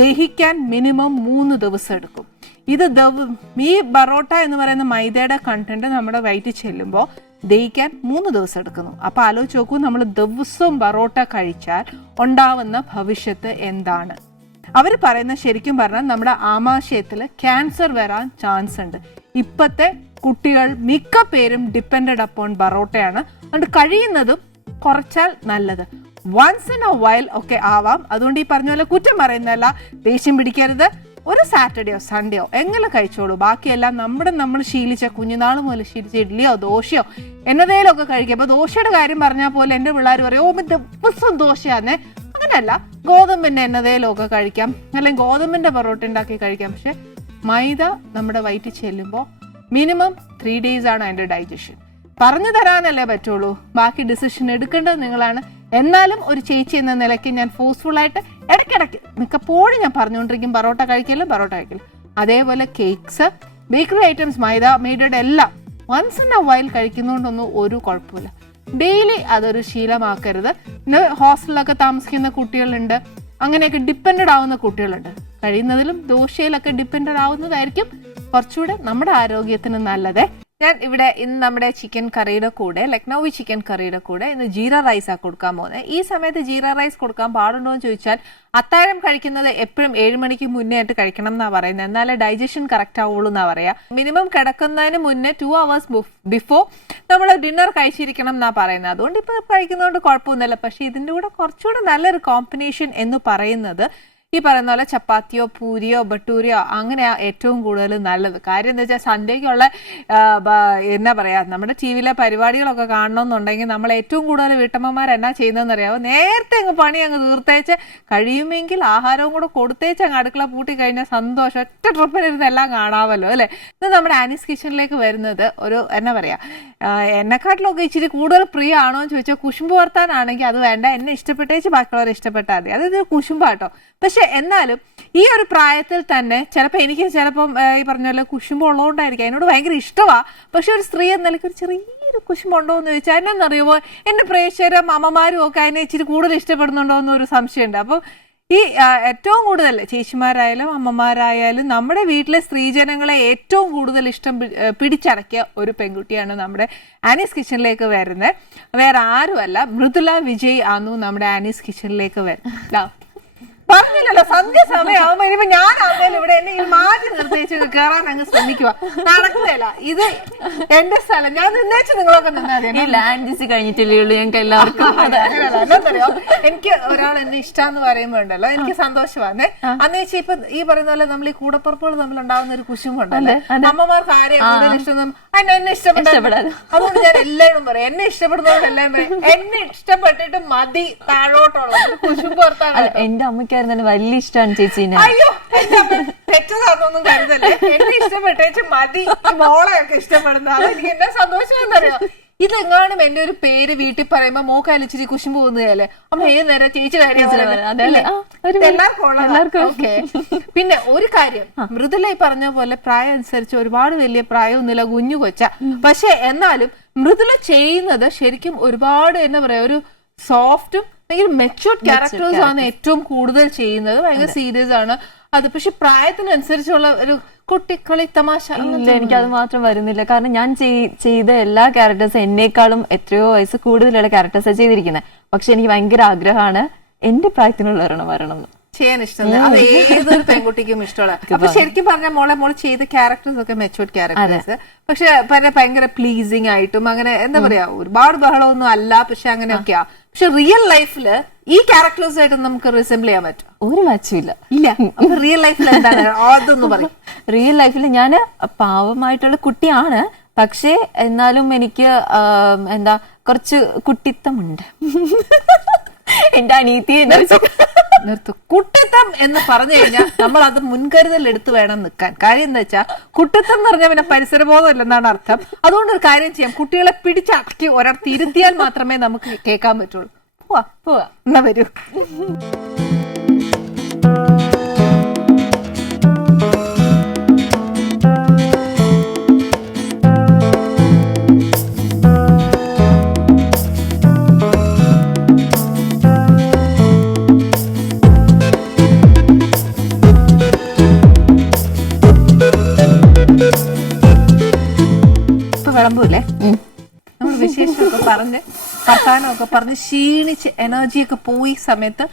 ദഹിക്കാൻ മിനിമം 3 ദിവസം എടുക്കും. ഇത് ഈ ബറോട്ട എന്ന് പറയുന്ന മൈദയുടെ കണ്ടന്റ് നമ്മുടെ വയറ്റിൽ ചെല്ലുമ്പോൾ ദഹിക്കാൻ 3 ദിവസം എടുക്കുന്നു. അപ്പൊ ആലോചിച്ച് നോക്കൂ, നമ്മൾ ദിവസവും ബറോട്ട കഴിച്ചാൽ ഉണ്ടാവുന്ന ഭവിഷ്യത്ത് എന്താണ്. അവർ പറയുന്ന ശരിക്കും പറഞ്ഞാൽ നമ്മുടെ ആമാശയത്തിൽ ക്യാൻസർ വരാൻ ചാൻസ് ഉണ്ട്. ഇപ്പത്തെ കുട്ടികൾ മിക്ക പേരും ഡിപ്പെൻഡഡ് അപ്പോൺ ബറോട്ടയാണ്. അതുകൊണ്ട് കഴിയുന്നതും കുറച്ചാൽ നല്ലത്. വൺസ് ഇൻ എ വൈൽ ഒക്കെ ആവാം. അതുകൊണ്ട് ഈ പറഞ്ഞ പോലെ കുറ്റം പറയുന്നതല്ല, ദേഷ്യം പിടിക്കരുത്. ഒരു സാറ്റർഡേയോ സൺഡേയോ എങ്ങനെ കഴിച്ചോളൂ. ബാക്കിയെല്ലാം നമ്മൾ ശീലിച്ച കുഞ്ഞുനാൾ മുതൽ ശീലിച്ച ഇഡ്ഡലിയോ ദോശയോ എന്നതേലും ഒക്കെ കഴിക്കുക. അപ്പൊ ദോശയുടെ കാര്യം പറഞ്ഞാൽ പോലെ എൻ്റെ പിള്ളേർ പറയും, ഓ ദിവസം ദോശയാന്നേ. അങ്ങനെയല്ല, ഗോതമ്പിന്റെ എന്നതേലും ഒക്കെ കഴിക്കാം, അല്ലെങ്കിൽ ഗോതമ്പിന്റെ പൊറോട്ട ഉണ്ടാക്കി കഴിക്കാം. പക്ഷെ മൈദ നമ്മുടെ വയറ്റിൽ ചെല്ലുമ്പോൾ മിനിമം 3 days ആണ് അതിന്റെ ഡൈജഷൻ. പറഞ്ഞു തരാനല്ലേ പറ്റുള്ളൂ, ബാക്കി ഡിസിഷൻ എടുക്കേണ്ടത് നിങ്ങളാണ്. എന്നാലും ഒരു ചേച്ചി എന്ന നിലയ്ക്ക് ഞാൻ ഫോഴ്സ്ഫുൾ ആയിട്ട് ഇടയ്ക്കിടയ്ക്ക് മിക്കപ്പോഴും ഞാൻ പറഞ്ഞുകൊണ്ടിരിക്കും, പൊറോട്ട കഴിക്കലും. അതേപോലെ കേക്ക്സ്, ബേക്കറി ഐറ്റംസ്, മൈദയുടെ എല്ലാം വൺസ് ഇൻ എ വൈൽ കഴിക്കുന്നതുകൊണ്ടൊന്നും ഒരു കുഴപ്പമില്ല. ഡെയിലി അതൊരു ശീലമാക്കരുത്. പിന്നെ ഹോസ്റ്റലിലൊക്കെ താമസിക്കുന്ന കുട്ടികളുണ്ട്, അങ്ങനെയൊക്കെ ഡിപ്പെൻഡഡ് ആവുന്ന കുട്ടികളുണ്ട്. കഴിയുന്നതിലും ദോശയിലൊക്കെ ഡിപ്പെൻഡഡ് ആവുന്നതായിരിക്കും കുറച്ചുകൂടെ നമ്മുടെ ആരോഗ്യത്തിന് നല്ലത്. ഞാൻ ഇവിടെ ഇന്ന് നമ്മുടെ ചിക്കൻ കറിയുടെ കൂടെ, ലക്നൌവി ചിക്കൻ കറിയുടെ കൂടെ ഇന്ന് ജീര റൈസ് ആ കൊടുക്കാൻ പോകുന്നത്. ഈ സമയത്ത് ജീര റൈസ് കൊടുക്കാൻ പാടുണ്ടോ എന്ന് ചോദിച്ചാൽ, അത്താഴം കഴിക്കുന്നത് എപ്പോഴും 7 മണിക്ക് മുന്നേ ആയിട്ട് കഴിക്കണം എന്നാ പറയുന്നത്. എന്നാലേ ഡൈജഷൻ കറക്റ്റ് ആവുള്ളൂ എന്നാ പറയാ. മിനിമം കിടക്കുന്നതിന് മുന്നേ 2 hours ബിഫോർ നമ്മൾ ഡിന്നർ കഴിച്ചിരിക്കണം എന്നാ പറയുന്നത്. അതുകൊണ്ട് ഇപ്പൊ കഴിക്കുന്നതുകൊണ്ട് കുഴപ്പമൊന്നുമില്ല. പക്ഷെ ഇതിന്റെ കൂടെ കുറച്ചുകൂടെ നല്ലൊരു കോമ്പിനേഷൻ എന്ന് പറയുന്നത് ഈ പറയുന്ന പോലെ ചപ്പാത്തിയോ പൂരിയോ ബട്ടൂരിയോ അങ്ങനെയാ ഏറ്റവും കൂടുതൽ നല്ലത്. കാര്യം എന്താ വെച്ചാൽ സൺഡേക്കുള്ള എന്നാ പറയാ, നമ്മുടെ ടി വിയിലെ പരിപാടികളൊക്കെ കാണണമെന്നുണ്ടെങ്കിൽ നമ്മൾ ഏറ്റവും കൂടുതൽ വീട്ടമ്മമാർ എന്നാ ചെയ്യുന്നതെന്ന് അറിയാമോ, നേരത്തെ അങ്ങ് പണി അങ്ങ് തീർത്തേച്ച്, കഴിയുമെങ്കിൽ ആഹാരവും കൂടെ കൊടുത്തേച്ച് അങ്ങ് അടുക്കള പൂട്ടി കഴിഞ്ഞാൽ സന്തോഷം, ഒറ്റ ട്രിപ്പിലിരുന്ന് എല്ലാം കാണാമല്ലോ അല്ലെ. ഇത് നമ്മുടെ ആനീസ് കിച്ചണിലേക്ക് വരുന്നത് ഒരു എന്നാ പറയാ, എന്നെക്കാട്ടിലൊക്കെ ഇച്ചിരി കൂടുതൽ പ്രിയ ആണോ എന്ന് ചോദിച്ചാൽ കുശുമ്പ് വർത്താനാണെങ്കിൽ അത് വേണ്ട, എന്നെ ഇഷ്ടപ്പെട്ടേച്ച് ബാക്കിയുള്ളവരെ ഇഷ്ടപ്പെട്ടാൽ മതി. അതായത് കുശുമ്പാട്ടോ. പക്ഷെ എന്നാലും ഈ ഒരു പ്രായത്തിൽ തന്നെ ചിലപ്പം ഈ പറഞ്ഞ പോലെ കുശുമ്പ് ഉള്ളതുകൊണ്ടായിരിക്കും അതിനോട് ഭയങ്കര ഇഷ്ടമാ. പക്ഷെ ഒരു സ്ത്രീ എന്ന നിലയ്ക്ക് ഒരു ചെറിയൊരു കുശുമ്പുണ്ടോ എന്ന് ചോദിച്ചാൽ എന്നറിയുമോ, എന്റെ പ്രേക്ഷകരും അമ്മമാരും ഒക്കെ അതിനെ ഇച്ചിരി കൂടുതൽ ഇഷ്ടപ്പെടുന്നുണ്ടോ എന്നൊരു സംശയമുണ്ട്. അപ്പം ഈ ഏറ്റവും കൂടുതൽ ചേച്ചിമാരായാലും അമ്മമാരായാലും നമ്മുടെ വീട്ടിലെ സ്ത്രീജനങ്ങളെ ഏറ്റവും കൂടുതൽ ഇഷ്ടം പിടിച്ചടക്കിയ ഒരു പെൺകുട്ടിയാണ് നമ്മുടെ ആനീസ് കിച്ചണിലേക്ക് വരുന്നത്. വേറെ ആരുമല്ല, മൃദുല വിജയ് ആന്നു നമ്മുടെ ആനീസ് കിച്ചണിലേക്ക് വരുന്നത്. പറഞ്ഞില്ലല്ലോ, സന്ധ്യ സമയമാകുമ്പോ ഇനിയിപ്പോ ഞാനാണെങ്കിലും ഇവിടെ എന്നെ ഈ മാറ്റി നിർത്തിച്ച് കയറാൻ അങ്ങ് ശ്രമിക്കുക. നടക്കുകയല്ല, ഇത് എന്റെ സ്ഥലം, ഞാൻ നിന്നേച്ച് നിങ്ങളൊക്കെ നിന്നാതെ കഴിഞ്ഞിട്ടില്ലേ ഞങ്ങൾക്ക് എല്ലാവർക്കും. എന്നറിയോ, എനിക്ക് ഒരാൾ എന്നെ ഇഷ്ടാന്ന് പറയുമ്പോ ഉണ്ടല്ലോ എനിക്ക് സന്തോഷമാണേ. അന്ന് വെച്ചാൽ ഇപ്പൊ ഈ പറയുന്ന പോലെ നമ്മൾ ഈ കൂടപ്പുറപ്പുകൾ തമ്മിൽ ഉണ്ടാവുന്ന ഒരു കുശുമ്പുണ്ടല്ലേ, അമ്മമാർക്ക് ആരെയും ഇഷ്ടം എന്നെ ഇഷ്ടപ്പെടാതെ. അതുകൊണ്ട് ഞാൻ എല്ലാവരും പറയും, എന്നെ ഇഷ്ടപ്പെടുന്നവരും എല്ലാവരും പറയും എന്നെ ഇഷ്ടപ്പെട്ടിട്ട് മതി താഴോട്ടുള്ള കുശുമ്പ് വർത്താനം. എന്റെ അമ്മയ്ക്കായിരുന്നു വലിയ ഇഷ്ടമാണ് ചേച്ചീനെ. അയ്യോ തെറ്റതാണെന്നൊന്നും കരുതല്ലേ, എന്നെ ഇഷ്ടപ്പെട്ടേച്ച് മതി മോളെയൊക്കെ ഇഷ്ടപ്പെടുന്ന. അതെനിക്ക് എന്നെ സന്തോഷം എന്നറിയോ. ഇതെങ്ങാനും എന്റെ ഒരു പേര് വീട്ടിൽ പറയുമ്പോ മോക്കാലിച്ചിരി കുശുമ്പ് പോകുന്നതല്ലേ, അമ്മ ഏത് നേരം ചേച്ചി കാര്യം എല്ലാവർക്കും ഓക്കെ. പിന്നെ ഒരു കാര്യം, മൃദുല പറഞ്ഞ പോലെ പ്രായം അനുസരിച്ച് ഒരുപാട് വലിയ പ്രായമൊന്നുമില്ല, കുഞ്ഞു കൊച്ച. പക്ഷെ എന്നാലും മൃദുല ചെയ്യുന്നത് ശരിക്കും ഒരുപാട് എന്താ പറയാ, ഒരു സോഫ്റ്റും ഭയങ്കര മെച്യൂർഡ് ക്യാരക്ടേഴ്സ് ആണ് ഏറ്റവും കൂടുതൽ ചെയ്യുന്നത്. ഭയങ്കര സീരിയസ് ആണ് അത്. പക്ഷെ പ്രായത്തിനനുസരിച്ചുള്ള ഒരു കുട്ടിക്കളി തമാശ ഇല്ല, എനിക്ക് അത് മാത്രം വരുന്നില്ല. കാരണം ഞാൻ ചെയ്ത എല്ലാ ക്യാരക്ടേഴ്സും എന്നേക്കാളും എത്രയോ വയസ്സ് കൂടുതലുള്ള ക്യാരക്ടേഴ്സാണ് ചെയ്തിരിക്കുന്നത്. പക്ഷെ എനിക്ക് ഭയങ്കര ആഗ്രഹമാണ് എന്റെ പ്രായത്തിനുള്ള ഒരെണ്ണം വരണം എന്ന് ചെയ്യാൻ ഇഷ്ടമല്ല. അത് ഏതൊരു പെൺകുട്ടിക്കും ഇഷ്ടമുള്ള. അപ്പൊ ശരിക്കും പറഞ്ഞാൽ മോളെ ചെയ്ത ക്യാരക്ടേഴ്സ് ഒക്കെ മെച്യൂർഡ് ക്യാരക്ടേഴ്സ്, പക്ഷെ ഭയങ്കര പ്ലീസിങ് ആയിട്ടും അങ്ങനെ എന്താ പറയാ, ഒരുപാട് ബഹളമൊന്നും അല്ല, പക്ഷെ അങ്ങനെയൊക്കെയാ. പക്ഷെ റിയൽ ലൈഫില് ഈ ക്യാരക്ടേഴ്സ് ആയിട്ട് നമുക്ക് റിസംബിൾ ചെയ്യാൻ പറ്റും? ഒരു മാച്ചും ഇല്ല. അപ്പൊ റിയൽ ലൈഫിൽ എന്താണ് അതൊന്നും പറയും. റിയൽ ലൈഫിൽ ഞാൻ പാവമായിട്ടുള്ള കുട്ടിയാണ്, പക്ഷെ എന്നാലും എനിക്ക് എന്താ കുറച്ച് കുട്ടിത്തമുണ്ട്. എന്റെ അനീതിയെ നിർത്തു. കുട്ടിത്തം എന്ന് പറഞ്ഞു കഴിഞ്ഞാൽ നമ്മൾ അത് മുൻകരുതൽ എടുത്തു വേണം നിൽക്കാൻ. കാര്യം എന്താ വെച്ചാൽ കുട്ടിത്തം എന്ന് പറഞ്ഞാൽ പിന്നെ പരിസരബോധം ഇല്ലെന്നാണ് അർത്ഥം. അതുകൊണ്ട് ഒരു കാര്യം ചെയ്യാം, കുട്ടികളെ പിടിച്ചടക്കി ഒരിടത്ത് ഇരുത്തിയാൽ മാത്രമേ നമുക്ക് കേൾക്കാൻ പറ്റുള്ളൂ. പോവാ എന്നാ വരൂ. വിളമ്പൂല്ലേ നമ്മൾ വിശേഷമൊക്കെ പറഞ്ഞ് വർത്താനമൊക്കെ പറഞ്ഞ് ക്ഷീണിച്ച് എനർജിയൊക്കെ പോയി സമയത്ത്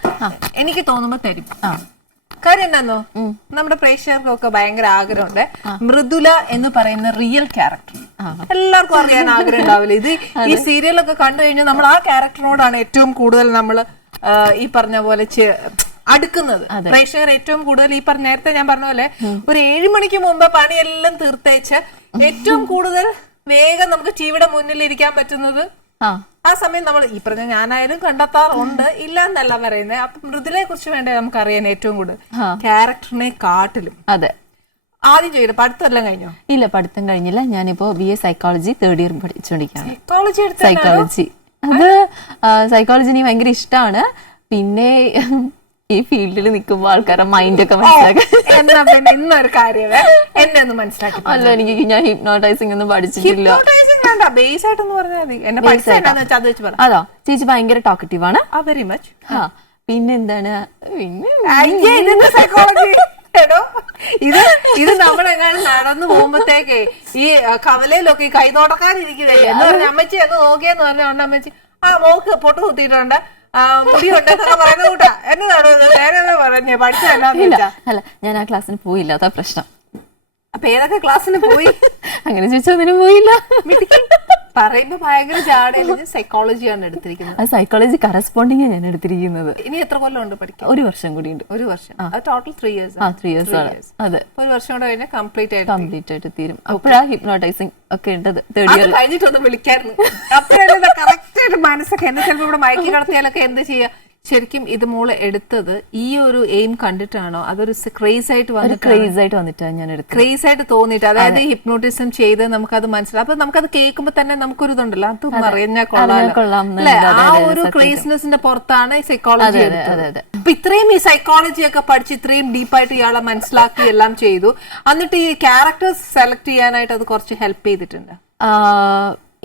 എനിക്ക് തോന്നുമ്പോ തരും. കാര്യം എന്നാന്നോ, നമ്മുടെ പ്രേക്ഷകർക്കൊക്കെ ഭയങ്കര ആഗ്രഹമുണ്ട് മൃദുല എന്ന് പറയുന്ന റിയൽ ക്യാരക്ടർ എല്ലാവർക്കും അറിയാൻ ആഗ്രഹം ഉണ്ടാവില്ല. ഇത് ഈ സീരിയലൊക്കെ കണ്ടു കഴിഞ്ഞാൽ നമ്മൾ ആ ക്യാരക്ടറിനോടാണ് ഏറ്റവും കൂടുതൽ നമ്മൾ ഈ പറഞ്ഞ പോലെ അടുക്കുന്നത്. പ്രേക്ഷകർ ഏറ്റവും കൂടുതൽ ഈ പറഞ്ഞ നേരത്തെ ഞാൻ പറഞ്ഞ പോലെ ഒരു 7 മണിക്ക് മുമ്പ് പണിയെല്ലാം തീർത്തേച്ച് ഏറ്റവും കൂടുതൽ വേഗം നമുക്ക് ടിവിയുടെ മുന്നിൽ ഇരിക്കാൻ പറ്റുന്നത് ആ സമയം നമ്മൾ ഈ പറഞ്ഞ ഞാനായാലും കണ്ടെത്താറുണ്ട്, ഇല്ല എന്നല്ല പറയുന്നത്. അപ്പൊ മൃദുലയെ കുറിച്ച് വേണ്ടേ നമുക്ക് അറിയാൻ ഏറ്റവും കൂടുതൽ ക്യാരക്ടറിനെ കാട്ടിലും. അതെ, ആദ്യം ചെയ്തു പഠിത്തം എല്ലാം കഴിഞ്ഞോ? ഇല്ല, പഠിത്തം കഴിഞ്ഞില്ല. ഞാനിപ്പോ BA സൈക്കോളജി 3rd ഇയർ പഠിച്ചുകൊണ്ടിരിക്കുകയാണ്. സൈക്കോളജി അത് സൈക്കോളജി എനിക്ക് ഭയങ്കര ഇഷ്ടമാണ്. പിന്നെ ഈ ഫീൽഡിൽ നിൽക്കുമ്പോൾ ആൾക്കാരുടെ മൈൻഡ് ഒക്കെ മനസ്സിലാക്കാൻ ഇന്നൊരു കാര്യം എന്നെ ഒന്ന് മനസ്സിലാക്കി. അല്ല, എനിക്ക് ഞാൻ ഹിപ്നോട്ടൈസിംഗ് ഒന്നും പഠിച്ചിട്ടില്ല. അതാ ചേച്ചി ഭയങ്കര ടോക്കറ്റീവ് ആണ്. Very much. പിന്നെന്താണ്, പിന്നെ ഇത് നമ്മളെങ്ങാനും നടന്നു പോകുമ്പോഴത്തേക്ക് ഈ കവലയിലൊക്കെ ഈ കൈനോട്ടക്കാരിരിക്കുന്നേ എന്ന് പറഞ്ഞ അമ്മച്ചി അങ്ങ് നോക്കിയെന്ന് പറഞ്ഞ അമ്മച്ചി മോക്ക് പൊട്ട് കുത്തിയിട്ടുണ്ട് മുടിയുണ്ടെന്നൊക്കെ പറയുന്ന കൂട്ടാ എന്നതാണ് നേരെ പറഞ്ഞേ പഠിച്ചല്ല. അല്ല, ഞാൻ ആ ക്ലാസ്സിന് പോയില്ല, അതാ പ്രശ്നം. അപ്പൊ ഏതൊക്കെ ക്ലാസ്സിന് പോയി? അങ്ങനെ ചോദിച്ചാൽ ഒന്നിനും പോയില്ല. പറയുമ്പോ ഭയങ്കര ജാടയിൽ സൈക്കോളജിയാണ് എടുത്തിരിക്കുന്നത്. ആ സൈക്കോളജി കറസ്പോണ്ടിങ് ഞാൻ എടുത്തിരിക്കുന്നത്. ഇനി എത്ര കൊല്ലം ഉണ്ട് പഠിക്കാൻ? 1 വർഷം കൂടി ഉണ്ട്. 1 വർഷം. Total 3 years. 3 years ആണ്. അതെ, 1 വർഷം കൂടെ കഴിഞ്ഞാൽ കംപ്ലീറ്റ് ആയിട്ട് തീരും. അപ്പോഴാ ഹിപ്നോട്ടൈസിംഗ് ഒക്കെ ഉണ്ടത്. 3rd year കഴിഞ്ഞിട്ടൊന്ന് വിളിക്കായിരുന്നു. അപ്പോഴല്ലേ കറക്റ്റ് ആയിട്ട് മനസ്സൊക്കെ എന്നെ ചിലപ്പോ ഇവിടെ മയക്കി കിടത്തിയാലൊക്കെ എന്ത് ചെയ്യാ. ശരിക്കും ഇത് മോള് എടുത്തത് ഈ ഒരു എയിം കണ്ടിട്ടാണോ അതൊരു ക്രേസ് ആയിട്ട് വന്നിട്ടാണ് ഞാൻ എടുത്തത്? ക്രേസ് ആയിട്ട് തോന്നിയിട്ട്, അതായത് ഹിപ്നോട്ടിസം ചെയ്ത് നമുക്കത് മനസ്സിലാവും. അപ്പൊ നമുക്കത് കേൾക്കുമ്പോ തന്നെ നമുക്കൊരു ഇതുണ്ടല്ലോ, അതൊന്നും അറിഞ്ഞാൽ കൊള്ളാം അല്ലെ. ആ ഒരു ക്രേസ്നെസിന്റെ പുറത്താണ് സൈക്കോളജി എടുത്തത്. അപ്പൊ ഇത്രയും ഈ സൈക്കോളജി ഒക്കെ പഠിച്ച് ഇത്രയും ഡീപ്പായിട്ട് ഇയാളെ മനസ്സിലാക്കി എല്ലാം ചെയ്തു. എന്നിട്ട് ഈ ക്യാരക്ടേഴ്സ് സെലക്ട് ചെയ്യാനായിട്ട് അത് കുറച്ച് ഹെൽപ്പ് ചെയ്തിട്ടുണ്ട്?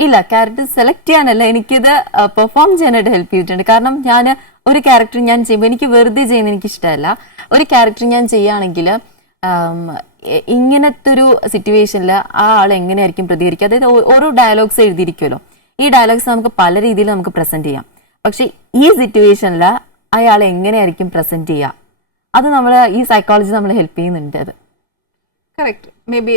ഇല്ല, ക്യാരക്ടർ സെലക്ട് ചെയ്യാനല്ല, എനിക്കിത് പെർഫോം ചെയ്യാനായിട്ട് ഹെൽപ്പ് ചെയ്തിട്ടുണ്ട്. കാരണം ഞാൻ ഒരു ക്യാരക്ടർ ഞാൻ ചെയ്യുമ്പോൾ എനിക്ക് വെറുതെ ചെയ്യുന്ന എനിക്ക് ഇഷ്ടമല്ല. ഒരു ക്യാരക്ടർ ഞാൻ ചെയ്യുകയാണെങ്കിൽ ഇങ്ങനത്തെ ഒരു സിറ്റുവേഷനിൽ ആ ആൾ എങ്ങനെയായിരിക്കും പ്രതികരിക്കുക. അതായത് ഓരോ ഡയലോഗ്സ് എഴുതിയിരിക്കുമല്ലോ, ഈ ഡയലോഗ്സ് നമുക്ക് പല രീതിയിൽ നമുക്ക് പ്രസന്റ് ചെയ്യാം. പക്ഷെ ഈ സിറ്റുവേഷനിൽ അയാൾ എങ്ങനെയായിരിക്കും പ്രസന്റ് ചെയ്യുക, അത് നമ്മൾ ഈ സൈക്കോളജി നമ്മൾ ഹെൽപ്പ് ചെയ്യുന്നുണ്ട്. അത് കറക്റ്റ്. മേ ബി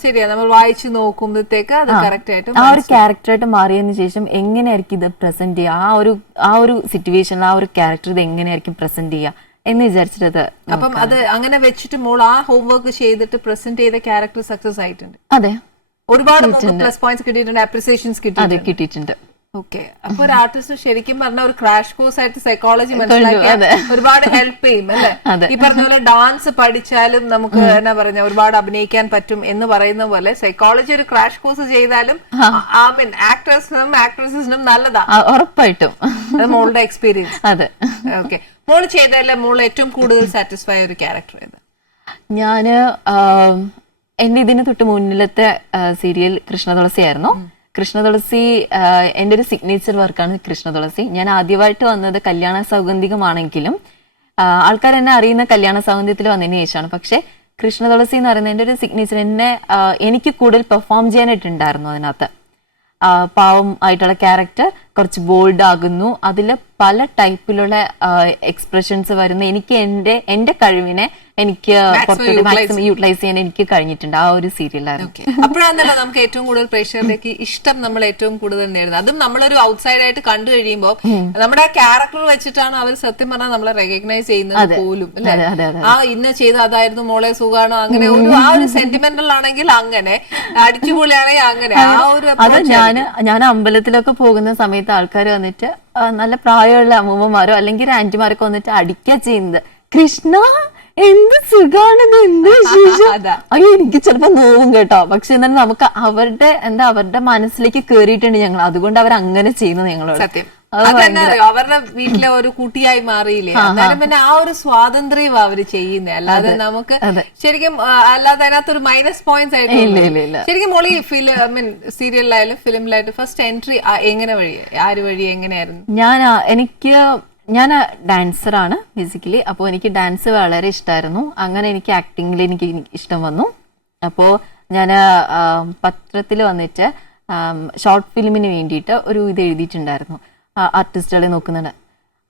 ശരിയാ, നമ്മൾ വായിച്ചു നോക്കുമ്പോഴത്തേക്ക് അത് കറക്റ്റ് ആയിട്ട് ആ ഒരു ക്യാരക്ടറായിട്ട് മാറിയതിനു ശേഷം എങ്ങനെയായിരിക്കും ഇത് പ്രസന്റ് ചെയ്യുക, ആ ഒരു സിറ്റുവേഷനിൽ ആ ഒരു ക്യാരക്ടർ ഇത് എങ്ങനെയായിരിക്കും പ്രസന്റ് ചെയ്യുക എന്ന് വിചാരിച്ചിട്ടത്. അപ്പം അത് അങ്ങനെ വെച്ചിട്ട് മോൾ ആ ഹോംവർക്ക് ചെയ്തിട്ട് പ്രസന്റ് ചെയ്ത ക്യാരക്ടർ സക്സസ് ആയിട്ടുണ്ട്. അതെ, ഒരുപാട് പ്ലസ് പോയിന്റ്സ് കിട്ടിയിട്ടുണ്ട്, അപ്രിസിയേഷൻസ് കിട്ടിയിട്ടുണ്ട്. ഓക്കെ. അപ്പൊ ഒരു ആർട്ടിസ്റ്റ് ശരിക്കും പറഞ്ഞ ഒരു ക്രാഷ് കോഴ്സ് ആയിട്ട് സൈക്കോളജി മനസ്സിലാക്കിയാൽ ഒരുപാട് ഹെൽപ്പ് ചെയ്യും അല്ലെ. ഈ പറഞ്ഞ പോലെ ഡാൻസ് പഠിച്ചാലും നമുക്ക് എന്നാ പറഞ്ഞ ഒരുപാട് അഭിനയിക്കാൻ പറ്റും എന്ന് പറയുന്ന പോലെ സൈക്കോളജി ഒരു ക്രാഷ് കോഴ്സ് ചെയ്താലും ആക്ടേഴ്സിനും ആക്ട്രസിനും നല്ലതാ, ഉറപ്പായിട്ടും. അത് മോളുടെ എക്സ്പീരിയൻസ്. അതെ. ഓക്കെ. മോള് ചെയ്തല്ലേ മോള് ഏറ്റവും കൂടുതൽ സാറ്റിസ്ഫൈ ഒരു ക്യാരക്ടർ ഏത്? ഞാന് എന്റെ ഇതിന് തൊട്ട് മുന്നിലത്തെ സീരിയൽ കൃഷ്ണതുളസി ആയിരുന്നു. കൃഷ്ണതുളസി എൻ്റെ ഒരു സിഗ്നേച്ചർ വർക്കാണ് കൃഷ്ണതുളസി. ഞാൻ ആദ്യമായിട്ട് വന്നത് കല്യാണ സൗഗന്ധികമാണെങ്കിലും ആൾക്കാർ എന്നെ അറിയുന്ന കല്യാണ സൗഗന്ധ്യത്തിൽ വന്നതിന് ശേഷമാണ്. പക്ഷെ കൃഷ്ണതുളസി എന്ന് പറയുന്നത് എൻ്റെ ഒരു സിഗ്നേച്ചർ. എനിക്ക് കൂടുതൽ പെർഫോം ചെയ്യാനായിട്ടുണ്ടായിരുന്നു അതിനകത്ത്. പാവം ആയിട്ടുള്ള ക്യാരക്ടർ കുറച്ച് ബോൾഡ് ആകുന്നു, അതിൽ പല ടൈപ്പിലുള്ള എക്സ്പ്രഷൻസ് വരുന്ന എനിക്ക് എന്റെ കഴിവിനെ എനിക്ക് മാക്സിമം യൂട്ടിലൈസ് ചെയ്യാൻ എനിക്ക് കഴിഞ്ഞിട്ടുണ്ട് ആ ഒരു സീരിയലായിരുന്നു. അപ്പോഴാണല്ലോ നമുക്ക് ഏറ്റവും കൂടുതൽ പ്രേക്ഷകരിലേക്ക് ഇഷ്ടം നമ്മൾ ഏറ്റവും കൂടുതൽ നേടുന്നത്. അതും നമ്മളൊരു ഔട്ട്സൈഡ് ആയിട്ട് കണ്ടു കഴിയുമ്പോൾ നമ്മുടെ ആ ക്യാരക്ടർ വെച്ചിട്ടാണ് അവർ സത്യം പറഞ്ഞാൽ നമ്മളെ റെക്കഗ്നൈസ് ചെയ്യുന്നത് പോലും അല്ലെ. ആ ഇന്ന ചെയ്ത് അതായിരുന്നു മോളെ സുഖാണോ അങ്ങനെ ആ ഒരു സെന്റിമെന്റൽ ആണെങ്കിൽ അങ്ങനെ, അടിച്ചുപൊളിയാണെങ്കിൽ അങ്ങനെ ആ ഒരു. അത് ഞാൻ അമ്പലത്തിലൊക്കെ പോകുന്ന സമയത്ത് ആൾക്കാർ വന്നിട്ട് നല്ല പ്രായമുള്ള അമ്മൂമ്മമാരോ അല്ലെങ്കിൽ ആന്റിമാരൊക്കെ വന്നിട്ട് അടിക്കുക ചെയ്യുന്നത്, കൃഷ്ണ എന്ത് സുഖാണെന്ന്, എന്ത് വിശേഷം. അയ്യോ, എനിക്ക് ചിലപ്പോ നോവും കേട്ടോ. പക്ഷെ എന്നാലും നമുക്ക് അവരുടെ മനസ്സിലേക്ക് കേറിയിട്ടുണ്ട് ഞങ്ങൾ, അതുകൊണ്ട് അവർ അങ്ങനെ ചെയ്യുന്നത് ഞങ്ങളോട്. സത്യം. അവരുടെ വീട്ടിലെ ഒരു കുട്ടിയായി മാറിയില്ലേ, അന്നേരം പിന്നെ ആ ഒരു സ്വാതന്ത്ര്യം അവര് ചെയ്യുന്നേ. അല്ലാതെ നമുക്ക് ശരിക്കും അല്ലാതെ അതിനകത്തൊരു മൈനസ് പോയിന്റ്സ് ആയിട്ട് ശരിക്കും മോളി സീരിയലിലായാലും ഫിലിമിലായാലും ഫസ്റ്റ് എൻട്രി എങ്ങനെ ആര് വഴി എങ്ങനെയായിരുന്നു? ഞാൻ ഡാൻസറാണ് ബേസിക്കലി. അപ്പോൾ എനിക്ക് ഡാൻസ് വളരെ ഇഷ്ടമായിരുന്നു. അങ്ങനെ എനിക്ക് ആക്ടിങ്ങിൽ എനിക്ക് ഇഷ്ടം വന്നു. അപ്പോൾ ഞാൻ പത്രത്തിൽ വന്നിട്ട് ഷോർട്ട് ഫിലിമിന് വേണ്ടിയിട്ട് ഒരു ഇത് എഴുതിയിട്ടുണ്ടായിരുന്നു, ആർട്ടിസ്റ്റുകളെ നോക്കുന്നുണ്ട്.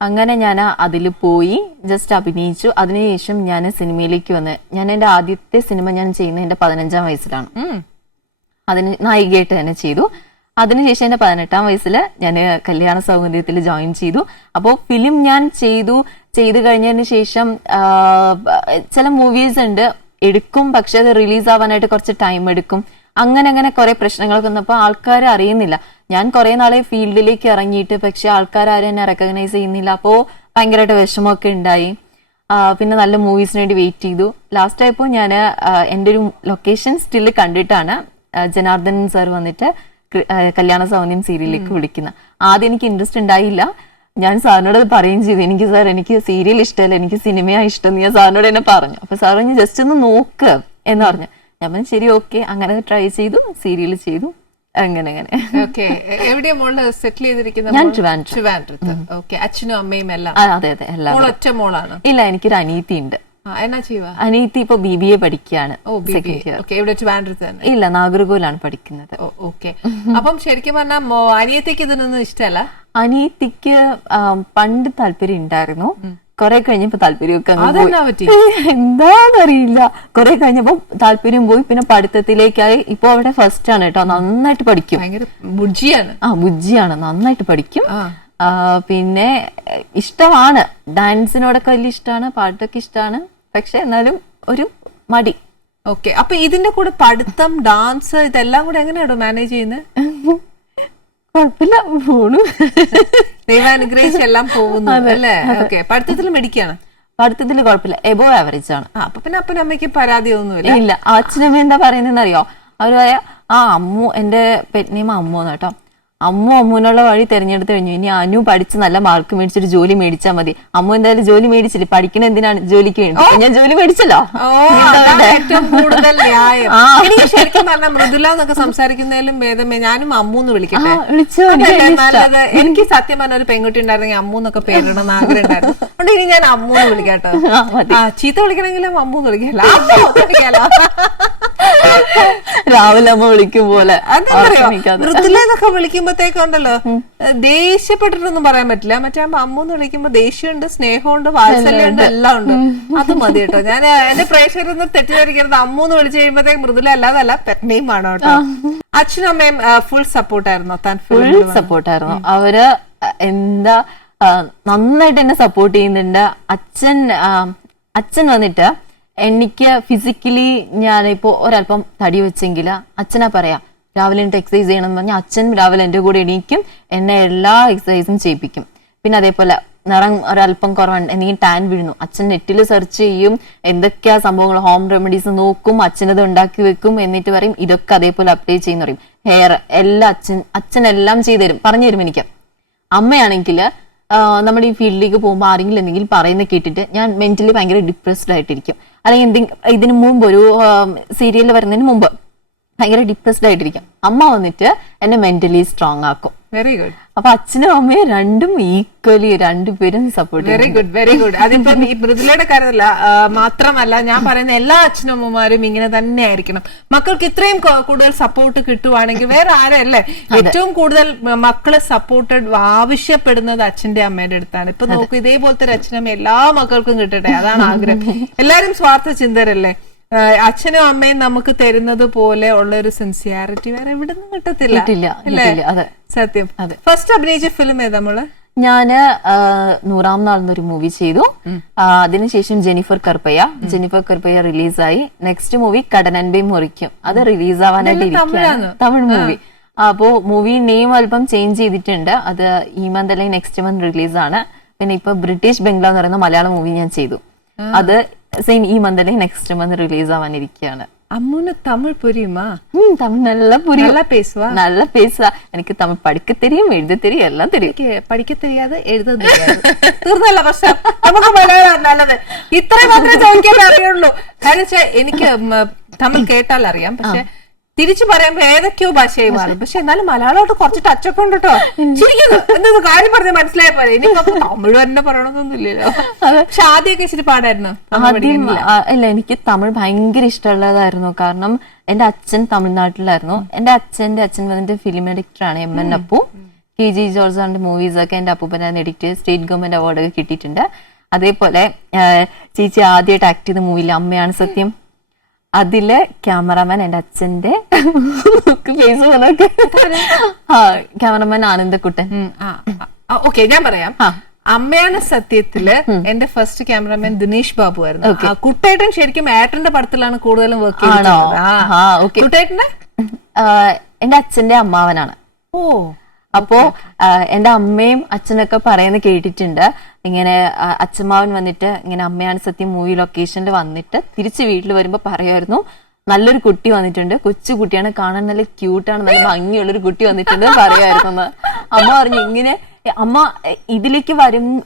അങ്ങനെ ഞാൻ അതിൽ പോയി ജസ്റ്റ് അഭിനയിച്ചു. അതിനുശേഷം ഞാൻ സിനിമയിലേക്ക് വന്ന്, ഞാൻ എൻ്റെ ആദ്യത്തെ സിനിമ ഞാൻ ചെയ്യുന്നത് എൻ്റെ 15-ാം വയസ്സിലാണ്. അതിന് നായികയായിട്ട് തന്നെ ചെയ്തു. അതിനുശേഷം എൻ്റെ 18-ാം വയസ്സിൽ ഞാൻ കല്യാണ സൗന്ദര്യത്തിൽ ജോയിൻ ചെയ്തു. അപ്പോൾ ഫിലിം ഞാൻ ചെയ്തു കഴിഞ്ഞതിന് ശേഷം ചില മൂവീസ് ഉണ്ട് എടുക്കും, പക്ഷെ അത് റിലീസ് ആവാനായിട്ട് കുറച്ച് ടൈം എടുക്കും. അങ്ങനെ കുറെ പ്രശ്നങ്ങളൊക്കെ വന്നപ്പോൾ ആൾക്കാർ അറിയുന്നില്ല. ഞാൻ കുറെ നാളെ ഫീൽഡിലേക്ക് ഇറങ്ങിയിട്ട് പക്ഷെ ആൾക്കാരും എന്നെ റെക്കഗ്നൈസ് ചെയ്യുന്നില്ല. അപ്പോൾ ഭയങ്കരമായിട്ട് വിഷമമൊക്കെ ഉണ്ടായി. പിന്നെ നല്ല മൂവീസിന് വേണ്ടി വെയിറ്റ് ചെയ്തു. ലാസ്റ്റ് ആയപ്പോൾ ഞാൻ എൻ്റെ ഒരു ലൊക്കേഷൻ സ്റ്റിൽ കണ്ടിട്ടാണ് ജനാർദ്ദൻ സാർ വന്നിട്ട് കല്യാണ സൗന്ദര്യം സീരിയലിലേക്ക് വിളിക്കുന്നത്. ആദ്യം എനിക്ക് ഇൻട്രസ്റ്റ് ഉണ്ടായില്ല. ഞാൻ സാറിനോട് പറയുകയും ചെയ്തു, എനിക്ക് സീരിയൽ ഇഷ്ടമല്ല, എനിക്ക് സിനിമയാണ് ഇഷ്ടം. ഞാൻ സാറിനോട് തന്നെ പറഞ്ഞു. അപ്പൊ സാർ പറഞ്ഞു ജസ്റ്റ് ഒന്ന് നോക്ക് എന്ന് പറഞ്ഞു. ഞാൻ പറഞ്ഞു ശരി ഓക്കെ. അങ്ങനെ ട്രൈ ചെയ്തു, സീരിയൽ ചെയ്തു. അങ്ങനെ എവിടെയാ മോള് സെറ്റിൽ ചെയ്തിരിക്കുന്നത്? ഞാൻ ട്രിവാൻഡ്രത്ത്. അച്ഛനും അമ്മയും എല്ലാം? അതെ എല്ലാം. ഒറ്റ മോളാണ്? ഇല്ല, എനിക്കൊരു അനീതി ഉണ്ട്. എന്നാ ചെയ്യുക? അനീതി ഇപ്പൊ BBA പഠിക്കുകയാണ്. ഇല്ല, നാഗർകോവിലാണ് പഠിക്കുന്നത്. ഓക്കെ. അപ്പം ശരിക്കും പറഞ്ഞാൽ അനിയത്തിക്ക് ഇതിനൊന്നും ഇഷ്ടമല്ല? അനിയത്തിക്ക് പണ്ട് താല്പര്യം ഉണ്ടായിരുന്നു, കുറെ കഴിഞ്ഞപ്പോ താല്പര്യമൊക്കെ എന്താന്നറിയില്ല. കുറെ കഴിഞ്ഞപ്പോ താല്പര്യം പോയി. പിന്നെ പഠിത്തത്തിലേക്കായി. ഇപ്പൊ അവിടെ ഫസ്റ്റ് ആണ് കേട്ടോ, നന്നായിട്ട് പഠിക്കും. ബുജ്ജിയാണ്, നന്നായിട്ട് പഠിക്കും. പിന്നെ ഇഷ്ടമാണ്, ഡാൻസിനോടൊക്കെ വലിയ ഇഷ്ടമാണ്, പാട്ടൊക്കെ ഇഷ്ടമാണ്. പക്ഷെ എന്നാലും ഒരു മടി. ഓക്കെ. അപ്പൊ ഇതിന്റെ കൂടെ പഠിത്തം, ഡാൻസ്, ഇതെല്ലാം കൂടെ എങ്ങനെയാണോ മാനേജ് ചെയ്യുന്നത്? കുഴപ്പമില്ല, പോണു. ദൈവാനുഗ്രഹിച്ച് എല്ലാം പോകുന്നു അല്ലേ? ഓക്കെ. പഠിത്തത്തിൽ മിടിക്കാണ്? പഠിത്തത്തിൽ കുഴപ്പമില്ല, എബോവ് ആവറേജ് ആണ്. അപ്പൊ പിന്നെ അപ്പനും അമ്മയ്ക്ക് പരാതി ഒന്നുമില്ല? ഇല്ല. അച്ഛനമ്മ എന്താ പറയുന്നതെന്ന് അറിയോ? അവര് പറയാ അമ്മു, എന്റെ പെറ്റ് നെയിം അമ്മു കേട്ടോ. അമ്മുനുള്ള വഴി തെരഞ്ഞെടുത്ത് കഴിഞ്ഞു. ഇനി അനു പഠിച്ച് നല്ല മാർക്ക് മേടിച്ചൊരു ജോലി മേടിച്ചാൽ മതി. അമ്മു എന്തായാലും ജോലി മേടിച്ചില്ല, പഠിക്കണ എന്തിനാണ്? ജോലിക്ക് വേണ്ടി. ഞാൻ ജോലി മേടിച്ചല്ലോ. ഏറ്റവും കൂടുതൽ ന്യായം. എനിക്ക് ശരിക്കും പറഞ്ഞാൽ മൃദുല എന്നൊക്കെ സംസാരിക്കുന്നതിലും ഭേദമേ ഞാനും അമ്മൂന്ന് വിളിക്കട്ടെ. നല്ലത്. എനിക്ക് സത്യം പറഞ്ഞ ഒരു പെൺകുട്ടി ഉണ്ടായിരുന്നെങ്കിൽ അമ്മൂന്നൊക്കെ പേരിടണം ആഗ്രഹം ഉണ്ടായിരുന്നു. അതുകൊണ്ട് ഇനി ഞാൻ അമ്മൂന്ന് വിളിക്കാട്ടോ. ചീത്ത വിളിക്കണമെങ്കിലും അമ്മൂന്ന് വിളിക്കാലോ. രാവിലെ അമ്മ വിളിക്കും പോലെ. മൃദുല എന്നൊക്കെ വിളിക്കുമ്പോഴത്തേക്കുണ്ടല്ലോ ദേഷ്യപ്പെട്ടിട്ടൊന്നും പറയാൻ പറ്റില്ല. മറ്റേ അമ്മൂന്ന് വിളിക്കുമ്പോ ദേഷ്യമുണ്ട്, സ്നേഹമുണ്ട്, വാത്സല്യമുണ്ട്, എല്ലാം ഉണ്ട്. അത് മതി കേട്ടോ. ഞാൻ എന്റെ പ്രേക്ഷകരൊന്നും തെറ്റിദ്ധരിക്കരുത്. അമ്മൂന്ന് വിളിച്ചു കഴിയുമ്പോഴത്തേക്ക് മൃദുല അല്ലാതല്ല, പെറ്റ് നെയിം ആണ് കേട്ടോ. അച്ഛനും അമ്മയും ഫുൾ സപ്പോർട്ടായിരുന്നു? ഫുൾ സപ്പോർട്ടായിരുന്നു. അവര് എന്താ നന്നായിട്ട് എന്നെ സപ്പോർട്ട് ചെയ്യുന്നുണ്ട്. അച്ഛൻ വന്നിട്ട് എനിക്ക് ഫിസിക്കലി ഞാനിപ്പോ ഒരല്പം തടി വെച്ചെങ്കിൽ അച്ഛനാ പറയാ രാവിലെ എനിക്ക് എക്സസൈസ് ചെയ്യണം എന്ന് പറഞ്ഞാൽ അച്ഛൻ രാവിലെ എന്റെ കൂടെ എണീക്കും, എന്നെ എല്ലാ എക്സസൈസും ചെയ്യിപ്പിക്കും. പിന്നെ അതേപോലെ നിറം ഒരല്പം കുറവുണ്ട്, എനിക്ക് ടാൻ വീഴുന്നു, അച്ഛൻ നെറ്റിൽ സെർച്ച് ചെയ്യും, എന്തൊക്കെയാ സംഭവങ്ങൾ, ഹോം റെമഡീസ് നോക്കും, അച്ഛനത് ഉണ്ടാക്കി വെക്കും. എന്നിട്ട് പറയും ഇതൊക്കെ അതേപോലെ അപ്ലൈ ചെയ്യുന്ന പറയും. ഹെയർ എല്ലാം അച്ഛൻ എല്ലാം ചെയ്തു തരും, പറഞ്ഞു തരും എനിക്ക്. അമ്മയാണെങ്കിൽ നമ്മൾ ഈ ഫീൽഡിലേക്ക് പോകുമ്പോൾ ആരെങ്കിലും എന്തെങ്കിലും പറയുന്ന കേട്ടിട്ട് ഞാൻ മെന്റലി ഭയങ്കര ഡിപ്രസ്ഡ് ആയിട്ടിരിക്കും. അല്ലെങ്കിൽ ഇതിനു മുമ്പ് ഒരു സീരിയലിൽ വരുന്നതിന് മുമ്പ് ഭയങ്കര ഡിപ്രസ്ഡ് ആയിട്ടിരിക്കും. അമ്മ വന്നിട്ട് എന്നെ മെന്റലി സ്ട്രോങ് ആക്കും. Very good. അപ്പൊ അച്ഛനും അമ്മയും രണ്ടും ഈക്വലി രണ്ടുപേരും support. Very good, very good. അതിപ്പം ഈ മൃദുലയുടെ കാര്യമല്ല മാത്രമല്ല, ഞാൻ പറയുന്ന എല്ലാ അച്ഛനമ്മമാരും ഇങ്ങനെ തന്നെ ആയിരിക്കണം. മക്കൾക്ക് ഇത്രയും കൂടുതൽ സപ്പോർട്ട് കിട്ടുവാണെങ്കിൽ വേറെ ആരല്ലേ? ഏറ്റവും കൂടുതൽ മക്കളെ സപ്പോർട്ടഡ് ആവശ്യപ്പെടുന്നത് അച്ഛന്റെ അമ്മയുടെ അടുത്താണ്. ഇപ്പൊ നോക്കൂ, ഇതേപോലത്തെ ഒരു അച്ഛനമ്മ എല്ലാ മക്കൾക്കും കിട്ടട്ടെ, അതാണ് ആഗ്രഹം. എല്ലാരും സ്വാർത്ഥ ചിന്തരല്ലേ? അച്ഛനും അമ്മയും നമുക്ക് തരുന്നത് പോലെ ഉള്ള ഒരു സിൻസിയാരിറ്റി വേറെ എവിടെ നിന്നും കിട്ടത്തില്ല. സത്യം. ഫസ്റ്റ് അഭിനയിച്ച ഫിലിം ഏതാ നമ്മള്? ഞാന് 100-ാം നാൾ എന്നൊരു മൂവി ചെയ്തു. അതിനുശേഷം ജെനിഫർ കർപ്പയ്യ റിലീസായി. നെക്സ്റ്റ് മൂവി കടനൻപേ മുറിക്കും, അത് റിലീസ് ആവാനായിട്ട് ഇരിക്കുകയാണ്. തമിഴ് മൂവി. അപ്പോ മൂവി നെയിം അല്പം ചേഞ്ച് ചെയ്തിട്ടുണ്ട്. അത് ഈ മന്ത് അല്ലെങ്കിൽ നെക്സ്റ്റ് മന്ത് റിലീസാണ്. പിന്നെ ഇപ്പൊ ബ്രിട്ടീഷ് ബംഗ്ലാവ് എന്ന് പറയുന്ന മലയാളം മൂവി ഞാൻ ചെയ്തു. അത് സെയിം ഈ മന്ത് അല്ലെങ്കിൽ നെക്സ്റ്റ് മന്ത് റിലീസ് ആവാനിരിക്കുകയാണ്. അമ്മൂന് തമിഴ് പുരിയുമാ? തമിഴ് നല്ല പുരിയും, നല്ല പേസുവാ. എനിക്ക് തമിഴ് പഠിക്ക തെരിയും, എഴുതി തെരിയും, എല്ലാം തെരിയും. പഠിക്ക தெரியாது, എഴുതാൻ தெரியாது. തീർന്നല്ല പ്രശ്നം. നമുക്ക് മലയാളം നല്ലത്. ഇത്രയും മാത്രമേ ചോദിക്കാൻ അറിയുള്ളൂ. കാരണം എനിക്ക് തമിഴ് കേട്ടാൽ അറിയാം, പക്ഷെ തിരിച്ചു പറയുമ്പോ ഏതൊക്കെയോ ഭാഷയായി മാറും. പക്ഷെ എന്നാലും മലയാളമായിട്ട് കുറച്ച് ടച്ചൊക്കെ ഉണ്ട് കേട്ടോ. ചിരിക്കുന്നു എന്തത് കാര്യം പറഞ്ഞ് മനസ്സിലായ പോലെ. എനിക്കപ്പോ തമിഴ് തന്നെ പറയണമെന്നൊന്നുമില്ലല്ലോ. പക്ഷെ ആദ്യമൊക്കെ ഇച്ചിരി പാടായിരുന്നു. ആദ്യം അല്ല, എനിക്ക് തമിഴ് ഭയങ്കര ഇഷ്ടമുള്ളതായിരുന്നു. കാരണം എന്റെ അച്ഛൻ തമിഴ്നാട്ടിലായിരുന്നു. എന്റെ അച്ഛൻ വന്നിട്ട് ഫിലിം എഡിറ്ററാണ്. MN അപ്പു, KG ജോർജാന്റെ മൂവീസ് ഒക്കെ എന്റെ അപ്പൂപ്പനാണ് എഡിറ്റ് ചെയ്ത് സ്റ്റേറ്റ് ഗവൺമെന്റ് അവാർഡ് ഒക്കെ കിട്ടിയിട്ടുണ്ട്. അതേപോലെ ചേച്ചി ആദ്യമായിട്ട് ആക്ട് ചെയ്ത മൂവിയില് അമ്മയാണ് സത്യം, അതില് ക്യാമറാമാൻ എന്റെ അച്ഛന്റെ ക്യാമറമാൻ ആനന്ദക്കുട്ടൻ. ഓക്കെ, ഞാൻ പറയാം. അമ്മയാണ് സത്യത്തില് എന്റെ ഫസ്റ്റ് ക്യാമറമാൻ ദിനേശ് ബാബു ആയിരുന്നു. കുട്ടേട്ടൻ ശരിക്കും ഏട്ടന്റെ പടത്തിലാണ് കൂടുതലും വർക്ക് ചെയ്യുന്നത്. കുട്ടേട്ടന്റെ എന്റെ അച്ഛന്റെ അമ്മാവനാണ്. ഓ, അപ്പോ എന്റെ അമ്മയും അച്ഛനൊക്കെ പറയുന്നത് കേട്ടിട്ടുണ്ട്. ഇങ്ങനെ അച്ഛമ്മാവൻ വന്നിട്ട് ഇങ്ങനെ അമ്മയാണ് സത്യം മൂവി ലൊക്കേഷനിൽ വന്നിട്ട് തിരിച്ച് വീട്ടിൽ വരുമ്പോ പറയുമായിരുന്നു, നല്ലൊരു കുട്ടി വന്നിട്ടുണ്ട്, കൊച്ചു കുട്ടിയാണ്, കാണാൻ നല്ല ക്യൂട്ടാണ്, നല്ല ഭംഗിയുള്ളൊരു കുട്ടി വന്നിട്ടുണ്ട് പറയുമായിരുന്നു. അമ്മ പറഞ്ഞു ഇങ്ങനെ അമ്മ ഇതിലേക്ക്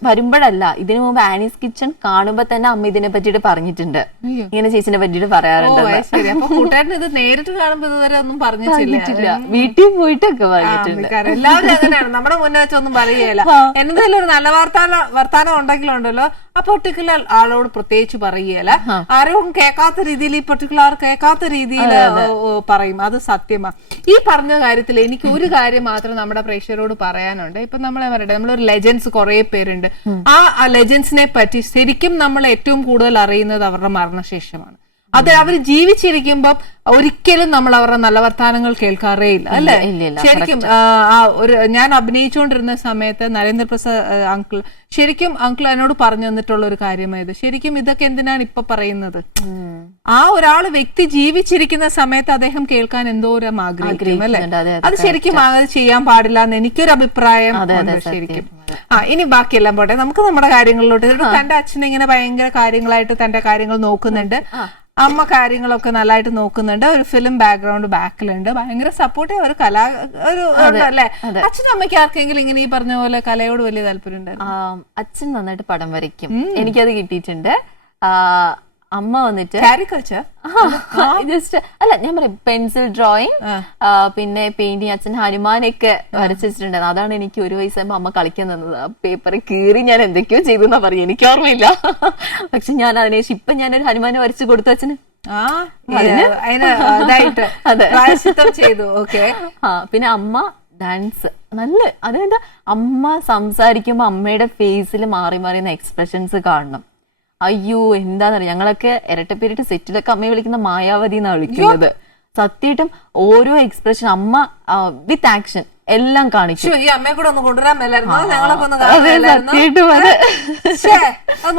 വരുമ്പോഴല്ല, ഇതിനു മുമ്പ് ആനീസ് കിച്ചൺ കാണുമ്പോ തന്നെ അമ്മ ഇതിനെ പറ്റിയിട്ട് പറഞ്ഞിട്ടുണ്ട്, ഇങ്ങനെ ചേച്ചിനെ പറ്റിയിട്ട് പറയാറുണ്ട്. ഇത് നേരിട്ട് കാണുമ്പോ ഇതുവരെ ഒന്നും പറഞ്ഞിട്ടില്ല, വീട്ടിൽ പോയിട്ടൊക്കെ പറഞ്ഞിട്ടുണ്ട്. എല്ലാവരും അങ്ങനെയാണ്, നമ്മുടെ മുന്നേ വെച്ചൊന്നും പറയുകയില്ല. എന്തെങ്കിലും ഒരു നല്ല വർത്താനം ഉണ്ടെങ്കിലുണ്ടല്ലോ ആ പെർട്ടിക്കുലർ ആളോട് പ്രത്യേകിച്ച് പറയുകയില്ല. ആരും കേൾക്കാത്ത രീതിയിൽ, ഈ പെർട്ടിക്കുലർ ആൾ കേൾക്കാത്ത രീതിയിൽ പറയും. അത് സത്യമാണ്. ഈ പറഞ്ഞ കാര്യത്തിൽ എനിക്ക് ഒരു കാര്യം മാത്രം നമ്മുടെ പ്രേക്ഷകരോട് പറയാനുണ്ട്. ഇപ്പൊ നമ്മളൊരു ലെജൻസ് കുറെ പേരുണ്ട്. ആ ലെജൻസിനെ പറ്റി ശരിക്കും നമ്മൾ ഏറ്റവും കൂടുതൽ അറിയുന്നത് അവരുടെ മരണശേഷമാണ്. അത് അവർ ജീവിച്ചിരിക്കുമ്പം ഒരിക്കലും നമ്മൾ അവരുടെ നല്ല വർത്താനങ്ങൾ കേൾക്കാറേ ഇല്ല, അല്ലെ? ശരിക്കും ഞാൻ അഭിനയിച്ചുകൊണ്ടിരുന്ന സമയത്ത് നരേന്ദ്രപ്രസാദ് ശരിക്കും അങ്കിൾ എന്നോട് പറഞ്ഞു തന്നിട്ടുള്ള ഒരു കാര്യമായത്, ശരിക്കും ഇതൊക്കെ എന്തിനാണ് ഇപ്പൊ പറയുന്നത്? ആ ഒരാള് വ്യക്തി ജീവിച്ചിരിക്കുന്ന സമയത്ത് അദ്ദേഹം കേൾക്കാൻ എന്തോരം ആഗ്രഹിക്കും, അല്ലെ? അത് ശരിക്കും അത് ചെയ്യാൻ പാടില്ല എന്ന് എനിക്കൊരു അഭിപ്രായം ശരിക്കും. ഇനി ബാക്കിയെല്ലാം പോട്ടെ, നമുക്ക് നമ്മുടെ കാര്യങ്ങളിലോട്ട്. തന്റെ അച്ഛൻ ഇങ്ങനെ ഭയങ്കര കാര്യങ്ങളായിട്ട് തന്റെ കാര്യങ്ങൾ നോക്കുന്നുണ്ട്, അമ്മ കാര്യങ്ങളൊക്കെ നല്ലതായിട്ട് നോക്കുന്നുണ്ട്, ഒരു ഫിലിം ബാക്ക്ഗ്രൗണ്ട് ബാക്കിലുണ്ട്, ഭയങ്കര സപ്പോർട്ടീവ് ഒരു അല്ലെ? അച്ഛനും അമ്മയ്ക്ക് ആർക്കെങ്കിലും ഇങ്ങനെ ഈ പറഞ്ഞ പോലെ കലയോട് വലിയ താല്പര്യം ഉണ്ടായിരുന്നു? അച്ഛൻ നന്നായിട്ട് പടം വരയ്ക്കും, എനിക്കത് കിട്ടിയിട്ടുണ്ട്. അമ്മ വന്നിട്ട് ജസ്റ്റ് അല്ല, ഞാൻ പറയാം പെൻസിൽ ഡ്രോയിങ്, പിന്നെ പെയിന്റിങ്. അച്ഛൻ ഹനുമാനൊക്കെ വരച്ചു വെച്ചിട്ടുണ്ടായിരുന്നു. അതാണ് എനിക്ക് ഒരു വയസ്സാകുമ്പോ അമ്മ കളിക്കാൻ തന്നത്. ആ പേപ്പറിൽ കീറി ഞാൻ എന്തൊക്കെയോ ചെയ്തെന്നാ പറയും, എനിക്ക് ഓർമ്മയില്ല. പക്ഷെ ഞാൻ അതിനുശേഷം ഇപ്പൊ ഞാനൊരു ഹനുമാനെ വരച്ചു കൊടുത്തു അച്ഛന്. പിന്നെ അമ്മ ഡാൻസ് നല്ല, അതായത് അമ്മ സംസാരിക്കുമ്പോ അമ്മയുടെ ഫേസിൽ മാറി മാറിയുന്ന എക്സ്പ്രഷൻസ് കാണണം. അയ്യോ എന്താന്നറിയാം, ഞങ്ങളൊക്കെ ഇരട്ടപ്പേരിട്ട് സെറ്റിലൊക്കെ അമ്മയെ വിളിക്കുന്ന മായാവതി എന്നാണ് വിളിക്കുന്നത്. സത്യമായിട്ടും ഓരോ എക്സ്പ്രഷൻ അമ്മ വിത്ത് ആക്ഷൻ എല്ലാം കാണിക്കും. ഈ അമ്മയെ കൂടെ ഒന്ന് കൊണ്ടുവരാൻ മേലായിരുന്നു, ഞങ്ങളൊക്കെ ഒന്ന്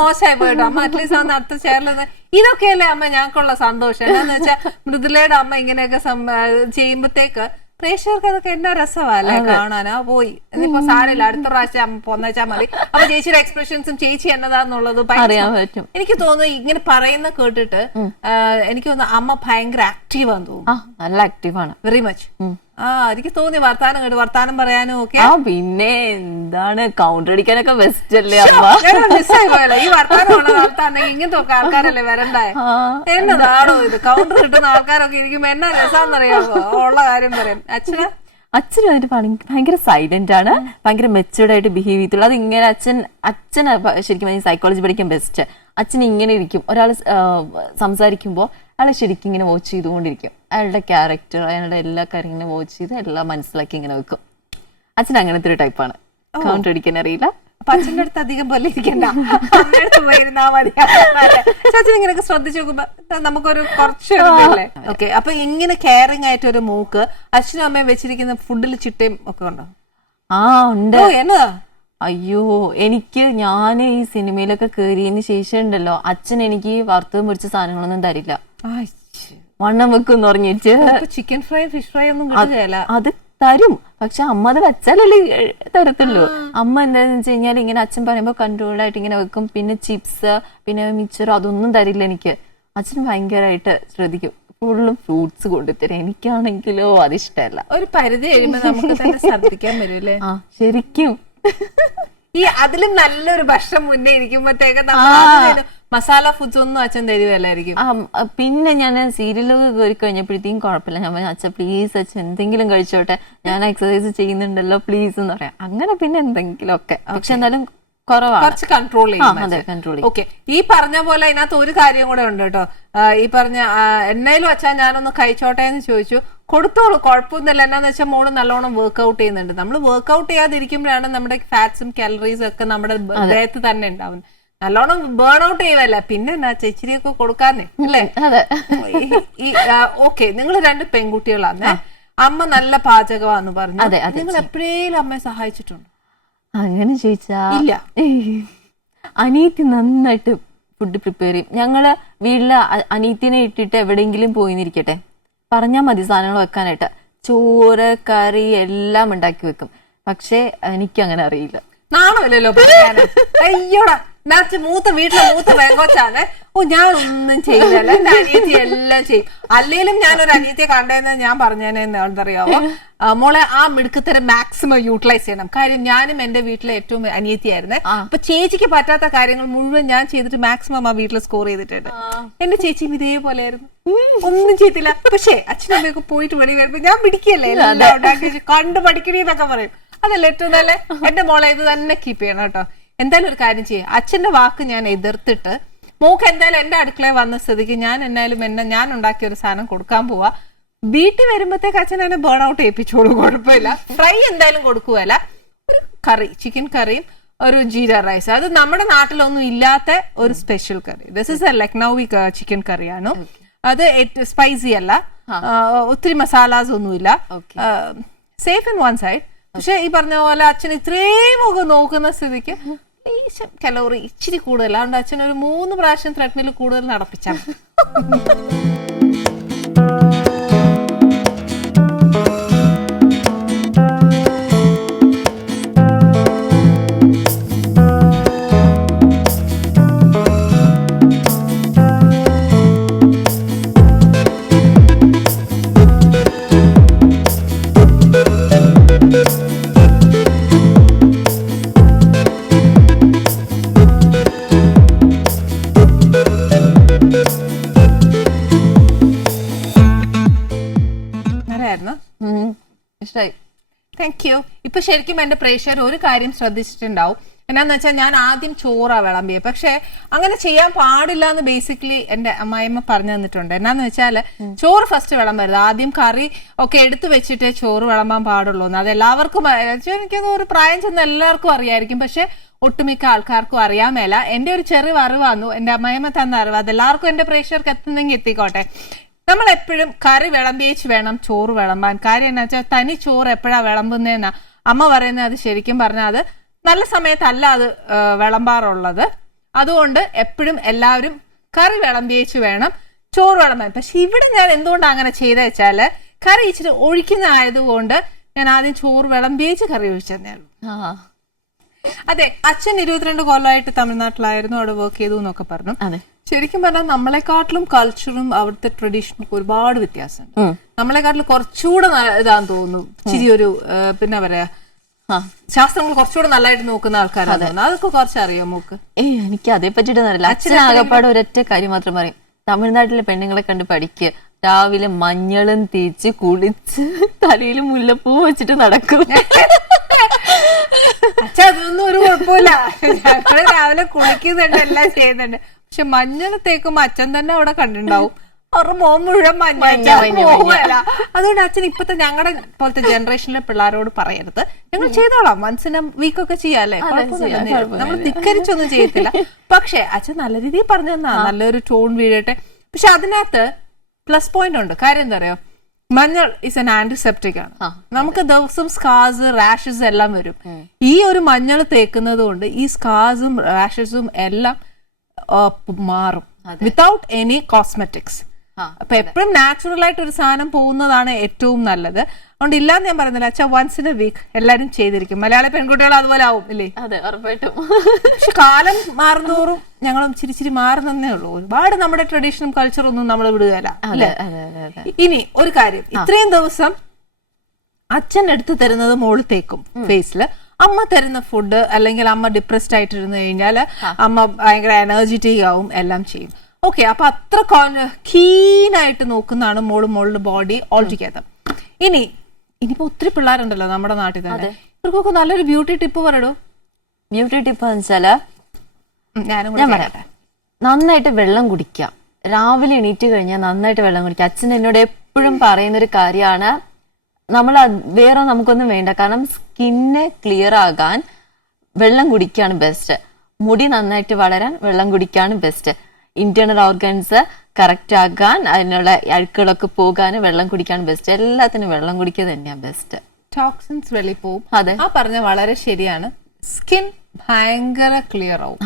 മോശമായി പോയിട്ടോ. അമ്മ അറ്റ്ലീസ്റ്റ് അന്ന് അടുത്ത ചേർന്നത് ഇതൊക്കെയല്ലേ അമ്മ ഞങ്ങൾക്കുള്ള സന്തോഷം. എന്താന്ന് വെച്ചാൽ മൃദുലയുടെ അമ്മ ഇങ്ങനെയൊക്കെ ചെയ്യുമ്പോഴത്തേക്ക് പ്രേക്ഷകർക്ക് അതൊക്കെ എന്നാ രസമല്ലേ കാണാനാ. പോയി ഇനിയിപ്പോ സാരില്ല, അടുത്ത പ്രാവശ്യം പോന്നേച്ചാൽ മതി. അപ്പൊ ചേച്ചിയുടെ എക്സ്പ്രഷൻസും ചേച്ചി എന്നതാന്നുള്ളത് അറിയാൻ പറ്റും. എനിക്ക് തോന്നുന്നു ഇങ്ങനെ പറയുന്ന കേട്ടിട്ട് എനിക്ക് തോന്നുന്നു അമ്മ ഭയങ്കര ആക്റ്റീവാന്ന് തോന്നുന്നു. നല്ല ആക്റ്റീവാണ്, വെരി മച്ച്. എനിക്ക് തോന്നി വർത്താനം കേട്ട് വർത്താനം പറയാനും ഒക്കെ. പിന്നെ എന്താണ് കൗണ്ടർ അടിക്കാനൊക്കെ ബെസ്റ്റ് അല്ലേ അമ്മ? മിസ്സായി പോയല്ലോ ഈ വർത്താനമുള്ള വർത്താനെങ്കിൽ. ഇങ്ങനത്തെ ഒക്കെ ആൾക്കാരല്ലേ വരണ്ടായ. എന്നതാണോ ഇത്? കൗണ്ടർ കിട്ടുന്ന ആൾക്കാരൊക്കെ ഇരിക്കുമ്പോ എന്നാ രസാന്നറിയാമോ? ഉള്ള കാര്യം പറയാം. അച്ഛനും അതിന്റെ ഭയങ്കര സൈലന്റ് ആണ്, ഭയങ്കര മെച്ചൂർഡ് ആയിട്ട് ബിഹേവ് ചെയ്തിട്ടുള്ളൂ. അത് ഇങ്ങനെ അച്ഛന് ശരിക്കും സൈക്കോളജി പഠിക്കാൻ ബെസ്റ്റ്. അച്ഛൻ ഇങ്ങനെ ഇരിക്കും, ഒരാൾ സംസാരിക്കുമ്പോൾ അയാളെ ശരിക്കും ഇങ്ങനെ വാച്ച് ചെയ്തുകൊണ്ടിരിക്കും. അയാളുടെ ക്യാരക്ടർ, അയാളുടെ എല്ലാ കാര്യങ്ങളും ഇങ്ങനെ വാച്ച് ചെയ്ത് എല്ലാം മനസ്സിലാക്കി ഇങ്ങനെ വെക്കും. അച്ഛൻ അങ്ങനത്തെ ഒരു ടൈപ്പാണ്. കൗണ്ടർ അടിക്കാൻ അറിയില്ല. അപ്പൊ അച്ഛൻ്റെ അടുത്ത് അധികം പോലെ ഇരിക്കണ്ട, അമ്മയുടെ പോയിരുന്നാ മതി. ചാച്ചൻ ഇങ്ങനെയൊക്കെ ശ്രദ്ധിച്ചു നോക്കുമ്പോ നമുക്കൊരു കുറച്ച് ഓക്കെ. അപ്പൊ ഇങ്ങനെ കെയറിങ് ആയിട്ട് ഒരു മൂക്ക് അച്ഛനും അമ്മയും വെച്ചിരിക്കുന്ന ഫുഡിൽ ചിട്ടയും ഒക്കെ ഉണ്ടോ? ഉണ്ട്. എന്നതാ? അയ്യോ, ഞാൻ ഈ സിനിമയിലൊക്കെ കയറിയതിന് ശേഷം ഉണ്ടല്ലോ, അച്ഛൻ എനിക്ക് വറുത്തത് മുറിച്ച സാധനങ്ങളൊന്നും തരില്ല. വണ്ണം വെക്കും പറഞ്ഞിട്ട് ചിക്കൻ ഫ്രൈ ഫിഷ് ഫ്രൈ ഒന്നും കിട്ടുകയല്ല. അത് തരും, പക്ഷെ അമ്മ അത് വെച്ചാലല്ലേ തരത്തുള്ളൂ. അമ്മ എന്താന്ന് വെച്ച് കഴിഞ്ഞാൽ ഇങ്ങനെ അച്ഛൻ പറയുമ്പോ കൺട്രോൾഡ് ആയിട്ട് ഇങ്ങനെ വെക്കും. പിന്നെ ചിപ്സ്, പിന്നെ മിച്ചർ, അതൊന്നും തരില്ല എനിക്ക്. അച്ഛൻ ഭയങ്കരമായിട്ട് ശ്രദ്ധിക്കും, ഫുള്ളും ഫ്രൂട്ട്സ് കൊണ്ടുതരും. എനിക്കാണെങ്കിലോ അതിഷ്ടമല്ല. ഒരു പരിധി കഴിയുമ്പോ നമുക്ക് തന്നെ ശ്രദ്ധിക്കാൻ വരൂല്ലേ? ശരിക്കും. ഈ അതിലും നല്ലൊരു ഭക്ഷണം മുന്നേ ഇരിക്കുമ്പോഴത്തേക്ക് മസാല ഫുഡ്സ് ഒന്നും അച്ഛൻ തരുവല്ലായിരിക്കും. പിന്നെ ഞാൻ സീരിയലൊക്കെ കയറി കഴിഞ്ഞപ്പോഴത്തേക്കും കുഴപ്പമില്ല, ഞാൻ പറഞ്ഞു അച്ഛൻ പ്ലീസ് അച്ഛൻ എന്തെങ്കിലും കഴിച്ചോട്ടെ, ഞാൻ എക്സസൈസ് ചെയ്യുന്നുണ്ടല്ലോ പ്ലീസ് എന്ന് പറയാം. അങ്ങനെ പിന്നെ എന്തെങ്കിലും ഒക്കെ, പക്ഷെ എന്നാലും കുറച്ച് കൺട്രോൾ ചെയ്യും. ഓക്കെ, ഈ പറഞ്ഞ പോലെ അതിനകത്ത് ഒരു കാര്യം കൂടെ ഉണ്ട് കേട്ടോ. ഈ പറഞ്ഞ എന്നാലും അച്ഛാ ഞാനൊന്ന് കഴിച്ചോട്ടെ എന്ന് ചോദിച്ചു, കൊടുത്തോളൂ, കുഴപ്പമൊന്നുമില്ല. എന്നാന്ന് വെച്ചാൽ മോള് നല്ലോണം വർക്ക്ഔട്ട് ചെയ്യുന്നുണ്ട്. നമ്മൾ വർക്ക്ഔട്ട് ചെയ്യാതിരിക്കുമ്പോഴാണ് നമ്മുടെ ഫാറ്റ്സും കാലറീസും ഒക്കെ നമ്മുടെ ദേഹത്ത് തന്നെ ഉണ്ടാവുന്നത്. നല്ലോണം ബേൺ ഔട്ട് ചെയ്യുവല്ല, പിന്നെ എന്നാ ഇച്ചിരിയൊക്കെ കൊടുക്കാന്നേ അല്ലേ? ഓക്കെ, നിങ്ങൾ 2 പെൺകുട്ടികളാണ്, അമ്മ നല്ല പാചകമാന്ന് പറഞ്ഞു. നിങ്ങൾ എപ്പോഴേലും അമ്മയെ സഹായിച്ചിട്ടുണ്ടോ? അങ്ങനെ ചോദിച്ചാ ഇല്ല. അനിയത്തി നന്നായിട്ട് ഫുഡ് പ്രിപ്പയർ ചെയ്യും. ഞങ്ങള് വീട്ടില് അനിയത്തിനെ ഇട്ടിട്ട് എവിടെയെങ്കിലും പോയിന്നിരിക്കട്ടെ, പറഞ്ഞാൽ മതി സാധനങ്ങൾ വെക്കാനായിട്ട്, ചോറ് കറി എല്ലാം ഉണ്ടാക്കി വെക്കും. പക്ഷെ എനിക്ക് അങ്ങനെ അറിയില്ല. നാണമില്ലല്ലോ അയ്യോടാ, വീട്ടിലെ മൂത്ത പെങ്കൊച്ചാണ്. ഞാൻ ഒന്നും ചെയ്യില്ല, എന്റെ അനിയത്തി എല്ലാം ചെയ്യും. അല്ലേലും ഞാനൊരു അനിയത്തിയെ കണ്ടതെന്ന് ഞാൻ പറഞ്ഞതിന് എന്തറിയാവോ, മോളെ ആ മിടുക്കത്തരം മാക്സിമം യൂട്ടിലൈസ് ചെയ്യണം. കാര്യം ഞാനും എന്റെ വീട്ടിലെ ഏറ്റവും അനിയത്തിയായിരുന്നേ. അപ്പൊ ചേച്ചിക്ക് പറ്റാത്ത കാര്യങ്ങൾ മുഴുവൻ ഞാൻ ചെയ്തിട്ട് മാക്സിമം ആ വീട്ടിൽ സ്കോർ ചെയ്തിട്ടുണ്ട്. എന്റെ ചേച്ചിയും ഇതേപോലെയായിരുന്നു, ഒന്നും ചെയ്തില്ല. പക്ഷേ അച്ഛനമ്മയൊക്കെ പോയിട്ട് വെളി വരുമ്പോ ഞാൻ പിടിക്കല്ലേ, എല്ലാം ഉണ്ടാക്കി കണ്ടു പഠിക്കണേന്നൊക്കെ പറയും. അതല്ലേ ഏറ്റവും നല്ല. എന്റെ മോളെ ഇത് തന്നെ കീപ്പ് ചെയ്യണം കേട്ടോ. എന്തായാലും ഒരു കാര്യം ചെയ്യാം, അച്ഛന്റെ വാക്ക് ഞാൻ എതിർത്തിട്ട് മോക്ക് എന്തായാലും എന്റെ അടുക്കളയിൽ വന്ന സ്ഥിതിക്ക് ഞാൻ ഞാൻ ഉണ്ടാക്കിയ ഒരു സാധനം കൊടുക്കാൻ പോവാ. വീട്ടിൽ വരുമ്പോഴത്തേക്ക് അച്ഛൻ എന്നെ ബേൺ ഔട്ട് ചെയ്യിപ്പിച്ചോളൂ, കുഴപ്പമില്ല. ഫ്രൈ എന്തായാലും കൊടുക്കുകയല്ല, ഒരു കറി, ചിക്കൻ കറിയും ഒരു ജീര റൈസ്, അത് നമ്മുടെ നാട്ടിലൊന്നും ഇല്ലാത്ത ഒരു സ്പെഷ്യൽ കറി. This is a Lucknowi chicken കറിയാണ്. അത് സ്പൈസി അല്ല, ഒത്തിരി മസാലാസ് ഒന്നുമില്ല, സേഫ് ഇൻ വൺ സൈഡ്. പക്ഷെ ഈ പറഞ്ഞ പോലെ അച്ഛൻ ഇത്രയും ഒക്കെ നോക്കുന്ന സ്ഥിതിക്ക് കലോറി ഇച്ചിരി കൂടുതൽ, അതുകൊണ്ട് അച്ഛൻ ഒരു 3 പ്രാവശ്യം ത്രെഡ്മിൽ കൂടുതൽ നടപ്പിച്ചാൽ താങ്ക് യു. ഇപ്പൊ ശരിക്കും എന്റെ പ്രേക്ഷകർ ഒരു കാര്യം ശ്രദ്ധിച്ചിട്ടുണ്ടാവും. എന്നാന്ന് വെച്ചാൽ ഞാൻ ആദ്യം ചോറാ വിളമ്പിയത്. പക്ഷെ അങ്ങനെ ചെയ്യാൻ പാടില്ല എന്ന് ബേസിക്കലി എന്റെ അമ്മായിമ്മ പറഞ്ഞു തന്നിട്ടുണ്ട്. എന്നാന്ന് വെച്ചാല് ചോറ് ഫസ്റ്റ് വിളമ്പരുത്, ആദ്യം കറി ഒക്കെ എടുത്തു വെച്ചിട്ടേ ചോറ് വിളമ്പാൻ പാടുള്ളൂ എന്ന്. അത് എല്ലാവർക്കും എനിക്ക് ഒരു പ്രായം ചെന്ന് എല്ലാവർക്കും അറിയായിരിക്കും, പക്ഷെ ഒട്ടുമിക്ക ആൾക്കാർക്കും അറിയാൻ മേല. എന്റെ ഒരു ചെറിയ അറിവാന്നു, എന്റെ അമ്മായിമ്മ തന്ന അറിവ്. അതെല്ലാവർക്കും എന്റെ പ്രേക്ഷകർക്ക് എത്തുന്നെങ്കിൽ എത്തിക്കോട്ടെ. നമ്മൾ എപ്പോഴും കറി വിളമ്പിയേച്ച് വേണം ചോറ് വിളമ്പാൻ. കാര്യം എന്നാ വെച്ചാൽ തനി ചോറ് എപ്പോഴാ വിളമ്പുന്നതെന്നാ അമ്മ പറയുന്നത്. അത് ശരിക്കും പറഞ്ഞാൽ അത് നല്ല സമയത്തല്ല അത് വിളമ്പാറുള്ളത്. അതുകൊണ്ട് എപ്പോഴും എല്ലാവരും കറി വിളമ്പിയേച്ച് വേണം ചോറ് വിളമ്പാൻ. പക്ഷെ ഇവിടെ ഞാൻ എന്തുകൊണ്ടാണ് അങ്ങനെ ചെയ്ത വെച്ചാല്, കറി ഇച്ചിരി ഒഴിക്കുന്ന ആയതുകൊണ്ട് ഞാൻ ആദ്യം ചോറ് വിളമ്പിയേച്ച് കറി ഒഴിച്ചതന്നേ ഉള്ളൂ. അതെ, അച്ഛൻ 22 കൊല്ലമായിട്ട് തമിഴ്നാട്ടിലായിരുന്നു, അവിടെ വർക്ക് ചെയ്തു എന്നൊക്കെ പറഞ്ഞു. ശരിക്കും പറഞ്ഞാൽ നമ്മളെക്കാട്ടിലും കൾച്ചറും അവിടുത്തെ ട്രഡീഷനും ഒരുപാട് വ്യത്യാസമുണ്ട്. നമ്മളെക്കാട്ടിലും കുറച്ചുകൂടെ ഇതാന്ന് തോന്നുന്നു. ഇച്ചിരി ഒരു പിന്നെ പറയാ ശാസ്ത്രങ്ങൾ കുറച്ചുകൂടെ നല്ലതായിട്ട് നോക്കുന്ന ആൾക്കാരാണ്. അതൊക്കെ കുറച്ച് അറിയാം മോക്ക്? എനിക്ക് അതേ പറ്റിട്ട് അറിയില്ല. അച്ഛൻ ആകപ്പാട് ഒരൊറ്റ കാര്യം മാത്രം പറയും, തമിഴ്നാട്ടിലെ പെണ്ണുങ്ങളെ കണ്ട് പഠിക്കുക, രാവിലെ മഞ്ഞളും തേച്ച് കുളിച്ച് തലയിൽ മുല്ലപ്പൂ വെച്ചിട്ട് നടക്കും. അച്ഛൻ അതൊന്നും ഒരു കുഴപ്പമില്ല, ഞങ്ങള് രാവിലെ കുളിക്കുന്നുണ്ട്, എല്ലാം ചെയ്യുന്നുണ്ട്. പക്ഷെ മഞ്ഞൾ തേക്കുമ്പോ അച്ഛൻ തന്നെ അവിടെ കണ്ടിണ്ടാവും, അവരുടെ മോൻ മുഴുവൻ മഞ്ഞ. അതുകൊണ്ട് അച്ഛൻ ഇപ്പത്തെ ഞങ്ങളുടെ പോലത്തെ ജനറേഷനിലെ പിള്ളേരോട് പറയരുത്, ഞങ്ങൾ ചെയ്തോളാം, വൺസിന് വീക്കൊക്കെ ചെയ്യാല്ലേ, നമ്മൾ ധിക്കരിച്ചൊന്നും ചെയ്യത്തില്ല. പക്ഷെ അച്ഛൻ നല്ല രീതിയിൽ പറഞ്ഞു തന്നാ, നല്ലൊരു ടോൺ വീഴട്ടെ. പക്ഷെ അതിനകത്ത് പ്ലസ് പോയിന്റ് ഉണ്ട്. കാര്യം എന്താ പറയാ, മഞ്ഞൾ ഇസ് എൻ ആന്റിസെപ്റ്റിക് ആണ്. നമുക്ക് ദിവസം സ്കാർസ് റാഷസ് എല്ലാം വരും. ഈ ഒരു മഞ്ഞൾ തേക്കുന്നത് കൊണ്ട് ഈ സ്കാർസും റാഷസും എല്ലാം മാറും വിത്തൗട്ട് എനി കോസ്മെറ്റിക്സ്. അപ്പൊ എപ്പോഴും നാച്ചുറൽ ആയിട്ട് ഒരു സാധനം പോകുന്നതാണ് ഏറ്റവും നല്ലത്. അതുകൊണ്ട് ഇല്ലാന്ന് ഞാൻ പറയുന്നില്ല. അച്ഛാ വൺസ് ഇൻ എ വീക്ക് എല്ലാരും ചെയ്തിരിക്കും. മലയാളി പെൺകുട്ടികൾ അതുപോലെ ആവും ഇല്ലേ? അതെ, ഉറപ്പായിട്ടും. പക്ഷെ കാലം മാറുന്നോറും ഞങ്ങളും ചിരിച്ചിരി മാറുന്നേ ഉള്ളൂ. ഒരുപാട് നമ്മുടെ ട്രഡീഷനും കൾച്ചറും ഒന്നും നമ്മൾ വിടുകയല്ല. ഇനി ഒരു കാര്യം, ഇത്രയും ദിവസം അച്ഛൻ എടുത്തു തരുന്നത് മോള് തേക്കും ഫേസില്, അമ്മ തരുന്ന ഫുഡ് അല്ലെങ്കിൽ അമ്മ ഡിപ്രസ്ഡ് ആയിട്ടിരുന്നു കഴിഞ്ഞാൽ അമ്മ ഭയങ്കര എനർജറ്റിക് ആവും, എല്ലാം ചെയ്യും. ഓക്കെ, അപ്പൊ അത്ര കീനായിട്ട് നോക്കുന്നതാണ് മോളുടെ ബോഡി ഓൾ ടുഗെദർ. ഇനിയിപ്പോ ഒത്തിരി പിള്ളേരുണ്ടല്ലോ നമ്മുടെ നാട്ടിൽ തന്നെ, ഇവർക്കൊക്കെ നല്ലൊരു ബ്യൂട്ടി ടിപ്പ് പറയടോ. ബ്യൂട്ടി ടിപ്പ് എന്ന് വെച്ചാല് ഞാൻ പറയട്ടെ, നന്നായിട്ട് വെള്ളം കുടിക്കുക. രാവിലെ എണീറ്റ് കഴിഞ്ഞാൽ നന്നായിട്ട് വെള്ളം കുടിക്കുക. അച്ഛൻ എന്നോട് എപ്പോഴും പറയുന്നൊരു കാര്യമാണ്, നമ്മൾ വേറെ നമുക്കൊന്നും വേണ്ട, കാരണം സ്കിന്ന് ക്ലിയർ ആകാൻ വെള്ളം കുടിക്കാണ് ബെസ്റ്റ്. മുടി നന്നായിട്ട് വളരാൻ വെള്ളം കുടിക്കാണ് ബെസ്റ്റ്. ഇന്റേണൽ ഓർഗൻസ് കറക്റ്റ് ആകാൻ, അതിനുള്ള അഴുക്കുകളൊക്കെ പോകാൻ വെള്ളം കുടിക്കാണ് ബെസ്റ്റ്. എല്ലാത്തിനും വെള്ളം കുടിക്കുക തന്നെയാണ് ബെസ്റ്റ്. ടോക്സിൻസ് വെളി പോവും. അതെ, ആ പറഞ്ഞ വളരെ ശരിയാണ്. സ്കിൻ ഭയങ്കര ക്ലിയർ ആവും.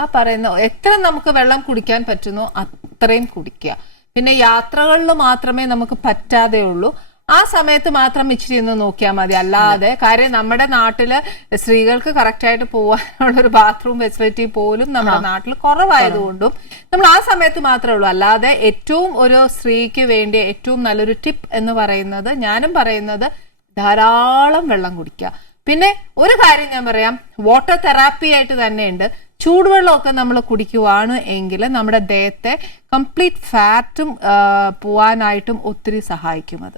ആ പറയുന്ന എത്ര നമുക്ക് വെള്ളം കുടിക്കാൻ പറ്റുന്നോ അത്രയും കുടിക്കുക. പിന്നെ യാത്രകളിൽ മാത്രമേ നമുക്ക് പറ്റാതെ ഉള്ളൂ, ആ സമയത്ത് മാത്രം ഇച്ചിരി ഒന്ന് നോക്കിയാൽ മതി. അല്ലാതെ കാര്യം നമ്മുടെ നാട്ടില് സ്ത്രീകൾക്ക് കറക്റ്റ് ആയിട്ട് പോകാനുള്ള ഒരു ബാത്റൂം ഫെസിലിറ്റി പോലും നമ്മുടെ നാട്ടിൽ കുറവായതുകൊണ്ടും നമ്മൾ ആ സമയത്ത് മാത്രമേ ഉള്ളൂ. അല്ലാതെ ഏറ്റവും ഒരു സ്ത്രീക്ക് വേണ്ടി ഏറ്റവും നല്ലൊരു ടിപ്പ് എന്ന് പറയുന്നത്, ഞാനും പറയുന്നത്, ധാരാളം വെള്ളം കുടിക്കുക. പിന്നെ ഒരു കാര്യം ഞാൻ പറയാം, വാട്ടർ തെറാപ്പി ആയിട്ട് തന്നെയുണ്ട്. ചൂടുവെള്ളമൊക്കെ നമ്മൾ കുടിക്കുവാണ് എങ്കിൽ നമ്മുടെ ദേഹത്തെ കംപ്ലീറ്റ് ഫാറ്റും പോവാനായിട്ടും ഒത്തിരി സഹായിക്കും. അത്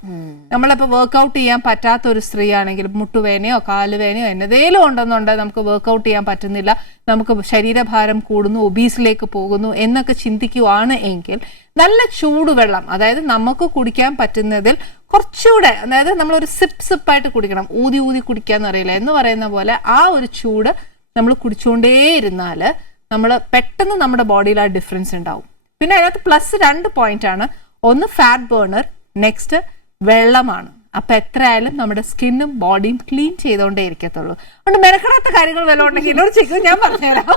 നമ്മളിപ്പോ വർക്ക്ഔട്ട് ചെയ്യാൻ പറ്റാത്ത ഒരു സ്ത്രീ ആണെങ്കിൽ, മുട്ടുവേനയോ കാലുവേനയോ എന്നതേലും ഉണ്ടെന്നുണ്ടെങ്കിൽ നമുക്ക് വർക്ക്ഔട്ട് ചെയ്യാൻ പറ്റുന്നില്ല, നമുക്ക് ശരീരഭാരം കൂടുന്നു, ഒബീസിലേക്ക് പോകുന്നു എന്നൊക്കെ ചിന്തിക്കുവാണ് എങ്കിൽ നല്ല ചൂടുവെള്ളം, അതായത് നമുക്ക് കുടിക്കാൻ പറ്റുന്നതിൽ കുറച്ചുകൂടെ, അതായത് നമ്മളൊരു സിപ്പായിട്ട് കുടിക്കണം, ഊതി കുടിക്കാന്ന് അറിയില്ല എന്ന് പറയുന്ന പോലെ ആ ഒരു ചൂട് നമ്മൾ കുടിച്ചുകൊണ്ടേയിരുന്നാല് നമ്മൾ പെട്ടെന്ന് നമ്മുടെ ബോഡിയിൽ ആ ഡിഫറൻസ് ഉണ്ടാവും. പിന്നെ അതിനകത്ത് പ്ലസ് 2 പോയിന്റ് ആണ്. ഒന്ന് ഫാറ്റ് ബേണർ, നെക്സ്റ്റ് വെള്ളമാണ്. അപ്പൊ എത്രയായാലും നമ്മുടെ സ്കിന്നും ബോഡിയും ക്ലീൻ ചെയ്തോണ്ടേ ഇരിക്കത്തുള്ളൂ. അതുകൊണ്ട് മെനക്കെടാത്ത കാര്യങ്ങൾ വല്ല ഉണ്ടെങ്കിൽ എന്നോട് ചെയ്യും, ഞാൻ പറഞ്ഞുതരാം.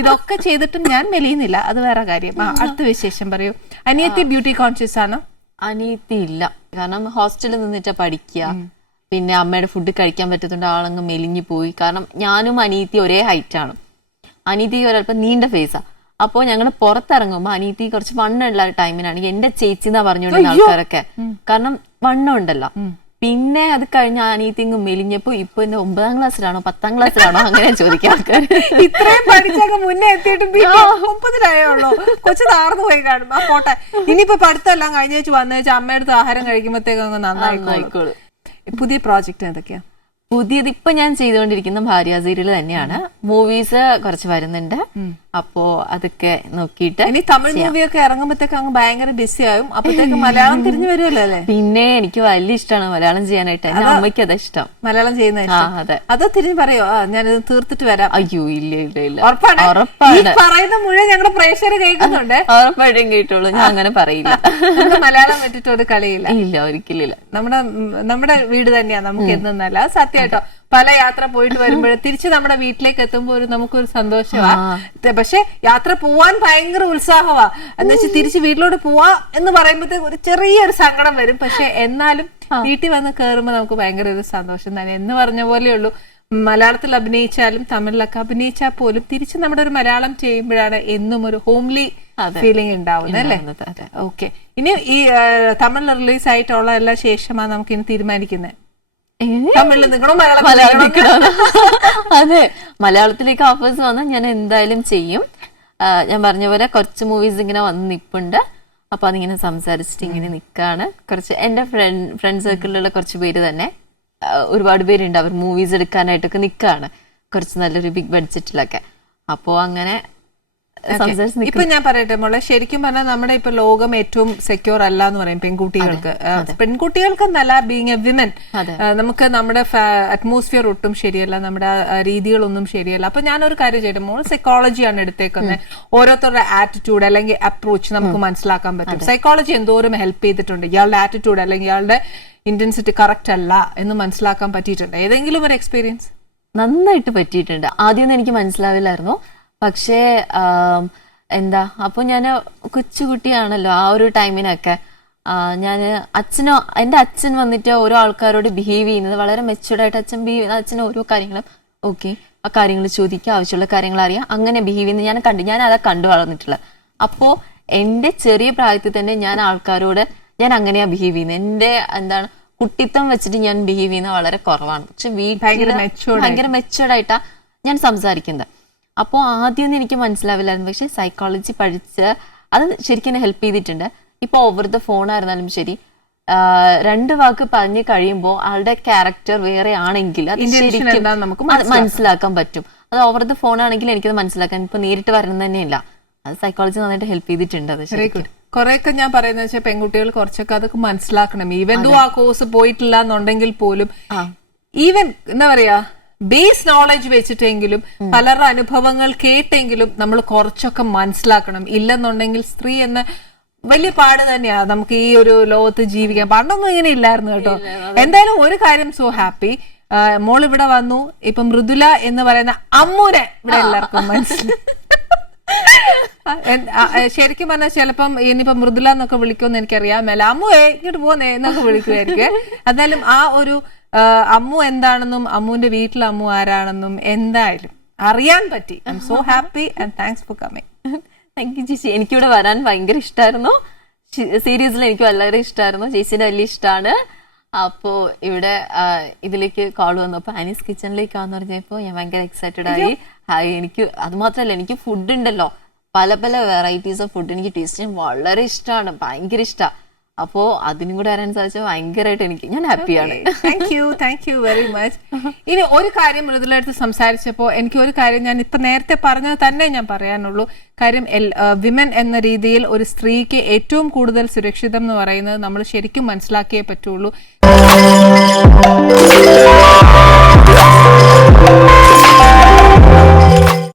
ഇതൊക്കെ ചെയ്തിട്ടും ഞാൻ മെലിയുന്നില്ല, അത് വേറെ കാര്യം. അടുത്ത വിശേഷം പറയൂ. അനിയത്തി ബ്യൂട്ടി കോൺഷ്യസ് ആണ്? അനിയത്തി ഇല്ല, കാരണം ഹോസ്റ്റലിൽ നിന്നിട്ട് പഠിക്കുക, പിന്നെ അമ്മയുടെ ഫുഡ് കഴിക്കാൻ പറ്റത്തുണ്ട്, ആളങ്ങ് മെലിഞ്ഞു പോയി. കാരണം ഞാനും അനിയത്തി ഒരേ ഹൈറ്റ് ആണ്. അനിയത്തി ഒരല്പം നീണ്ട ഫേസാ. അപ്പോ ഞങ്ങൾ പുറത്തിറങ്ങുമ്പോ അനിയത്തി കുറച്ച് വണ്ണമുള്ള ടൈമിനാണ് എന്റെ ചേച്ചി എന്നാ പറഞ്ഞുകൊണ്ടിരുന്ന ആൾക്കാരൊക്കെ, കാരണം വണ്ണം ഉണ്ടല്ലോ. പിന്നെ അത് കഴിഞ്ഞ അനിയത്തി ഇങ്ങ് മെലിഞ്ഞപ്പോ ഇപ്പൊ എന്റെ 9ാം ക്ലാസ്സിലാണോ 10ാം ക്ലാസ്സിലാണോ അങ്ങനെ ചോദിക്കാൻ ആൾക്കാർ. ഇത്രയും പഠിച്ചൊക്കെ മുന്നേ എത്തിയിട്ടും 9ായുള്ളൂ, കൊച്ചു താർന്നു പോയി കാണും. ആ പോട്ടെ, ഇനിയിപ്പോ പഠിത്തമെല്ലാം കഴിഞ്ഞ വെച്ച് വന്നു വെച്ചാൽ അമ്മയുടെ ആഹാരം കഴിക്കുമ്പോഴത്തേക്ക് അങ്ങ് നന്നായിക്കോളൂ. പുതിയ പ്രോജക്റ്റ് എന്തൊക്കെയാ? പുതിയത് ഇപ്പൊ ഞാൻ ചെയ്തുകൊണ്ടിരിക്കുന്ന ഭാര്യ സീരിയൽ തന്നെയാണ്. മൂവീസ് കുറച്ച് വരുന്നുണ്ട്, അപ്പോ അതൊക്കെ നോക്കിയിട്ട്. ഇനി തമിഴ് മൂവിയൊക്കെ ഇറങ്ങുമ്പോഴത്തേക്ക് അങ്ങ് ഭയങ്കര ബിസി ആവും, അപ്പത്തേക്ക് മലയാളം തിരിഞ്ഞു വരുമല്ലോ അല്ലേ? പിന്നെ എനിക്ക് വലിയ ഇഷ്ടമാണ് മലയാളം ചെയ്യാനായിട്ട്. എന്റെ അമ്മയ്ക്ക് അത് ഇഷ്ടം, മലയാളം ചെയ്യുന്ന. അതെ, അത് തിരിഞ്ഞു പറയോ? ഞാനിത് തീർത്തിട്ട് വരാം. അയ്യോ ഇല്ല, ഉറപ്പാണ്. പറയുന്ന മുഴുവൻ ഞങ്ങളുടെ പ്രേക്ഷകർ കേൾക്കുന്നുണ്ട്. ഉറപ്പായിട്ടും കേട്ടോളൂ, ഞാൻ അങ്ങനെ പറയില്ല. മലയാളം വിട്ടിട്ട് ഒരു കളിയില്ല. ഇല്ല, ഒരിക്കലില്ല. നമ്മുടെ വീട് തന്നെയാ നമുക്ക് എന്നല്ല, സത്യം കേട്ടോ. പല യാത്ര പോയിട്ട് വരുമ്പോഴേ തിരിച്ച് നമ്മുടെ വീട്ടിലേക്ക് എത്തുമ്പോൾ നമുക്കൊരു സന്തോഷമാണ്. പക്ഷെ യാത്ര പോവാൻ ഭയങ്കര ഉത്സാഹമാ, എന്ന് വെച്ചാൽ തിരിച്ച് വീട്ടിലോട്ട് പോവാ എന്ന് പറയുമ്പോഴത്തേക്ക് ഒരു ചെറിയൊരു സങ്കടം വരും. പക്ഷെ എന്നാലും വീട്ടിൽ വന്ന് കയറുമ്പോൾ നമുക്ക് ഭയങ്കര ഒരു സന്തോഷം തന്നെ. എന്ന് പറഞ്ഞ പോലെയുള്ളൂ, മലയാളത്തിൽ അഭിനയിച്ചാലും തമിഴിലൊക്കെ അഭിനയിച്ചാൽ പോലും തിരിച്ച് നമ്മുടെ ഒരു മലയാളം ചെയ്യുമ്പോഴാണ് എന്നും ഒരു ഹോംലി ഫീലിംഗ് ഉണ്ടാവുന്നത് അല്ലേ? ഓക്കെ, ഇനി ഈ തമിഴിൽ റിലീസ് ആയിട്ടുള്ള എല്ലാ ശേഷമാണ് നമുക്ക് ഇനി തീരുമാനിക്കുന്നത്. അതെ, മലയാളത്തിലേക്ക് ഓഫേഴ്സ് വന്നാൽ ഞാൻ എന്തായാലും ചെയ്യും. ഞാൻ പറഞ്ഞ പോലെ കുറച്ച് മൂവീസ് ഇങ്ങനെ വന്ന് നിപ്പുണ്ട്, അപ്പൊ അതിങ്ങനെ സംസാരിച്ചിട്ട് ഇങ്ങനെ നിക്കാണ്. കുറച്ച് എന്റെ ഫ്രണ്ട് സർക്കിളിലുള്ള കുറച്ച് പേര് തന്നെ, ഒരുപാട് പേരുണ്ട്, അവർ മൂവീസ് എടുക്കാനായിട്ടൊക്കെ നിക്കാണ്, കുറച്ച് നല്ലൊരു ബിഗ് ബഡ്ജറ്റിലൊക്കെ. അപ്പോ അങ്ങനെ ഇപ്പൊ ഞാൻ പറയട്ടെ മോളെ, ശരിക്കും പറഞ്ഞാൽ നമ്മുടെ ഇപ്പൊ ലോകം ഏറ്റവും സെക്യൂർ അല്ല എന്ന് പറയും പെൺകുട്ടികൾക്ക്. പെൺകുട്ടികൾക്കെന്നല്ല, ബീങ് എ വിമൻ, നമുക്ക് നമ്മുടെ അറ്റ്മോസ്ഫിയർ ഒട്ടും ശരിയല്ല, നമ്മുടെ രീതികളൊന്നും ശരിയല്ല. അപ്പൊ ഞാനൊരു കാര്യം ചെയ്യട്ടെ, മോള് സൈക്കോളജിയാണ് എടുത്തേക്കുന്നത്. ഓരോരുത്തരുടെ ആറ്റിറ്റ്യൂഡ് അല്ലെങ്കിൽ അപ്രോച്ച് നമുക്ക് മനസ്സിലാക്കാൻ പറ്റും. സൈക്കോളജി എന്തോരം ഹെൽപ്പ് ചെയ്തിട്ടുണ്ട്. ഇയാളുടെ ആറ്റിറ്റ്യൂഡ് അല്ലെങ്കിൽ ഇയാളുടെ ഇന്റൻസിറ്റി കറക്റ്റ് അല്ല എന്ന് മനസ്സിലാക്കാൻ പറ്റിയിട്ടുണ്ട്. ഏതെങ്കിലും ഒരു എക്സ്പീരിയൻസ്? നന്നായിട്ട് പറ്റിയിട്ടുണ്ട്. ആദ്യമൊന്നും എനിക്ക് മനസ്സിലാവില്ലായിരുന്നു, പക്ഷേ എന്താ, അപ്പൊ ഞാൻ കൊച്ചുകുട്ടിയാണല്ലോ ആ ഒരു ടൈമിനൊക്കെ. ഞാൻ എന്റെ അച്ഛൻ വന്നിട്ട് ഓരോ ആൾക്കാരോട് ബിഹേവ് ചെയ്യുന്നത് വളരെ മെച്ചുവർഡായിട്ട് അച്ഛൻ ഓരോ കാര്യങ്ങളും ഓക്കെ, ആ കാര്യങ്ങൾ ചോദിക്കുക, ആവശ്യമുള്ള കാര്യങ്ങൾ അറിയാം, അങ്ങനെ ബിഹേവ് ചെയ്യുന്നത് ഞാൻ അതാ കണ്ടു വളർന്നിട്ടുള്ളത്. അപ്പോ എന്റെ ചെറിയ പ്രായത്തിൽ തന്നെ ഞാൻ ആൾക്കാരോട് ഞാൻ അങ്ങനെയാ ബിഹേവ് ചെയ്യുന്നത്. എന്റെ കുട്ടിത്തം വെച്ചിട്ട് ഞാൻ ബിഹേവ് ചെയ്യുന്നത് വളരെ കുറവാണ്. പക്ഷെ ഭയങ്കര മെച്ചുവേർഡ് ആയിട്ടാ ഞാൻ സംസാരിക്കുന്നത്. അപ്പോൾ ആദ്യമൊന്നും എനിക്ക് മനസ്സിലാവില്ലായിരുന്നു. പക്ഷെ സൈക്കോളജി പഠിച്ച് അത് ശരിക്കും ഹെൽപ്പ് ചെയ്തിട്ടുണ്ട്. ഇപ്പൊ ഓവർ ദ ഫോൺ ആയിരുന്നാലും ശരി, 2 വാക്ക് പറഞ്ഞു കഴിയുമ്പോൾ ആളുടെ ക്യാരക്ടർ വേറെ ആണെങ്കിൽ അത് ശരിക്കും നമുക്ക് മനസ്സിലാക്കാൻ പറ്റും. അത് ഓവർ ദ ഫോൺ ആണെങ്കിൽ എനിക്കത് മനസ്സിലാക്കാൻ ഇപ്പൊ നേരിട്ട് വരുന്നത് തന്നെയില്ല. അത് സൈക്കോളജി നന്നായിട്ട് ഹെൽപ്പ് ചെയ്തിട്ടുണ്ട്. അത് ശരിക്കും കുറെയൊക്കെ ഞാൻ പറയുന്നത് വെച്ചാൽ പെൺകുട്ടികൾ കുറച്ചൊക്കെ അതൊക്കെ മനസ്സിലാക്കണം. ഈവൻ ദോ ആ കോഴ്സ് പോയിട്ടില്ല എന്നുണ്ടെങ്കിൽ പോലും ഈവൻ എന്താ പറയാ ബേസ് നോളജ് വെച്ചിട്ടെങ്കിലും പലരുടെ അനുഭവങ്ങൾ കേട്ടെങ്കിലും നമ്മൾ കുറച്ചൊക്കെ മനസ്സിലാക്കണം. ഇല്ലെന്നുണ്ടെങ്കിൽ സ്ത്രീ എന്ന വലിയ പാട് തന്നെയാ നമുക്ക് ഈ ഒരു ലോകത്ത് ജീവിക്കാൻ. പണ്ടൊന്നും ഇങ്ങനെ ഇല്ലായിരുന്നു കേട്ടോ. എന്തായാലും ഒരു കാര്യം, സോ ഹാപ്പി മോൾ ഇവിടെ വന്നു. ഇപ്പൊ മൃദുല എന്ന് പറയുന്ന അമ്മൂനെ ഇവിടെ എല്ലാവർക്കും മനസ്സിലായി. ശരിക്കും പറഞ്ഞാൽ ചിലപ്പം ഇനിയിപ്പം മൃദുല എന്നൊക്കെ വിളിക്കുമെന്ന് എനിക്കറിയാം. മേല അമ്മുവേ ഇങ്ങോട്ട് പോന്നേ എന്നൊക്കെ വിളിക്കുമായിരിക്കും. എന്തായാലും ആ ഒരു അമ്മു എന്താണെന്നും അമ്മുവിന്റെ വീട്ടിൽ അമ്മു ആരാണെന്നും എന്തായാലും അറിയാൻ പറ്റി. I M so happy and thanks for coming. Thank you ചേച്ചി. എനിക്കിവിടെ വരാൻ ഭയങ്കര ഇഷ്ടമായിരുന്നു. സീരീസിൽ എനിക്ക് വളരെ ഇഷ്ടമായിരുന്നു. ചേച്ചിന്റെ വലിയ ഇഷ്ടമാണ്. അപ്പോ ഇവിടെ ഇതിലേക്ക് കോൾ വന്നപ്പോ ആനീസ് കിച്ചണിലേക്കാന്ന് പറഞ്ഞപ്പോ ഞാൻ ഭയങ്കര എക്സൈറ്റഡ് ആയി. എനിക്ക് അത് മാത്രല്ല, എനിക്ക് ഫുഡ് ഉണ്ടല്ലോ, പല പല വെറൈറ്റീസ് ഓഫ് ഫുഡ് എനിക്ക് ടേസ്റ്റ് ചെയ്യാൻ വളരെ ഇഷ്ടമാണ്, ഭയങ്കര ഇഷ്ടമാണ്. അപ്പോ അതിനും കൂടെ അറിയാൻ സാധിച്ചാൽ ഭയങ്കരമായിട്ട് ഞാൻ ഹാപ്പിയാണ്. Thank you very much. ഇനി ഒരു കാര്യം മൃദുലടുത്ത് സംസാരിച്ചപ്പോ എനിക്ക് ഒരു കാര്യം ഞാൻ ഇപ്പൊ നേരത്തെ പറഞ്ഞത് തന്നെ ഞാൻ പറയാനുള്ളൂ. കാര്യം വിമൻ എന്ന രീതിയിൽ ഒരു സ്ത്രീക്ക് ഏറ്റവും കൂടുതൽ സുരക്ഷിതം എന്ന് പറയുന്നത് നമ്മൾ ശരിക്കും മനസ്സിലാക്കിയേ പറ്റുള്ളൂ.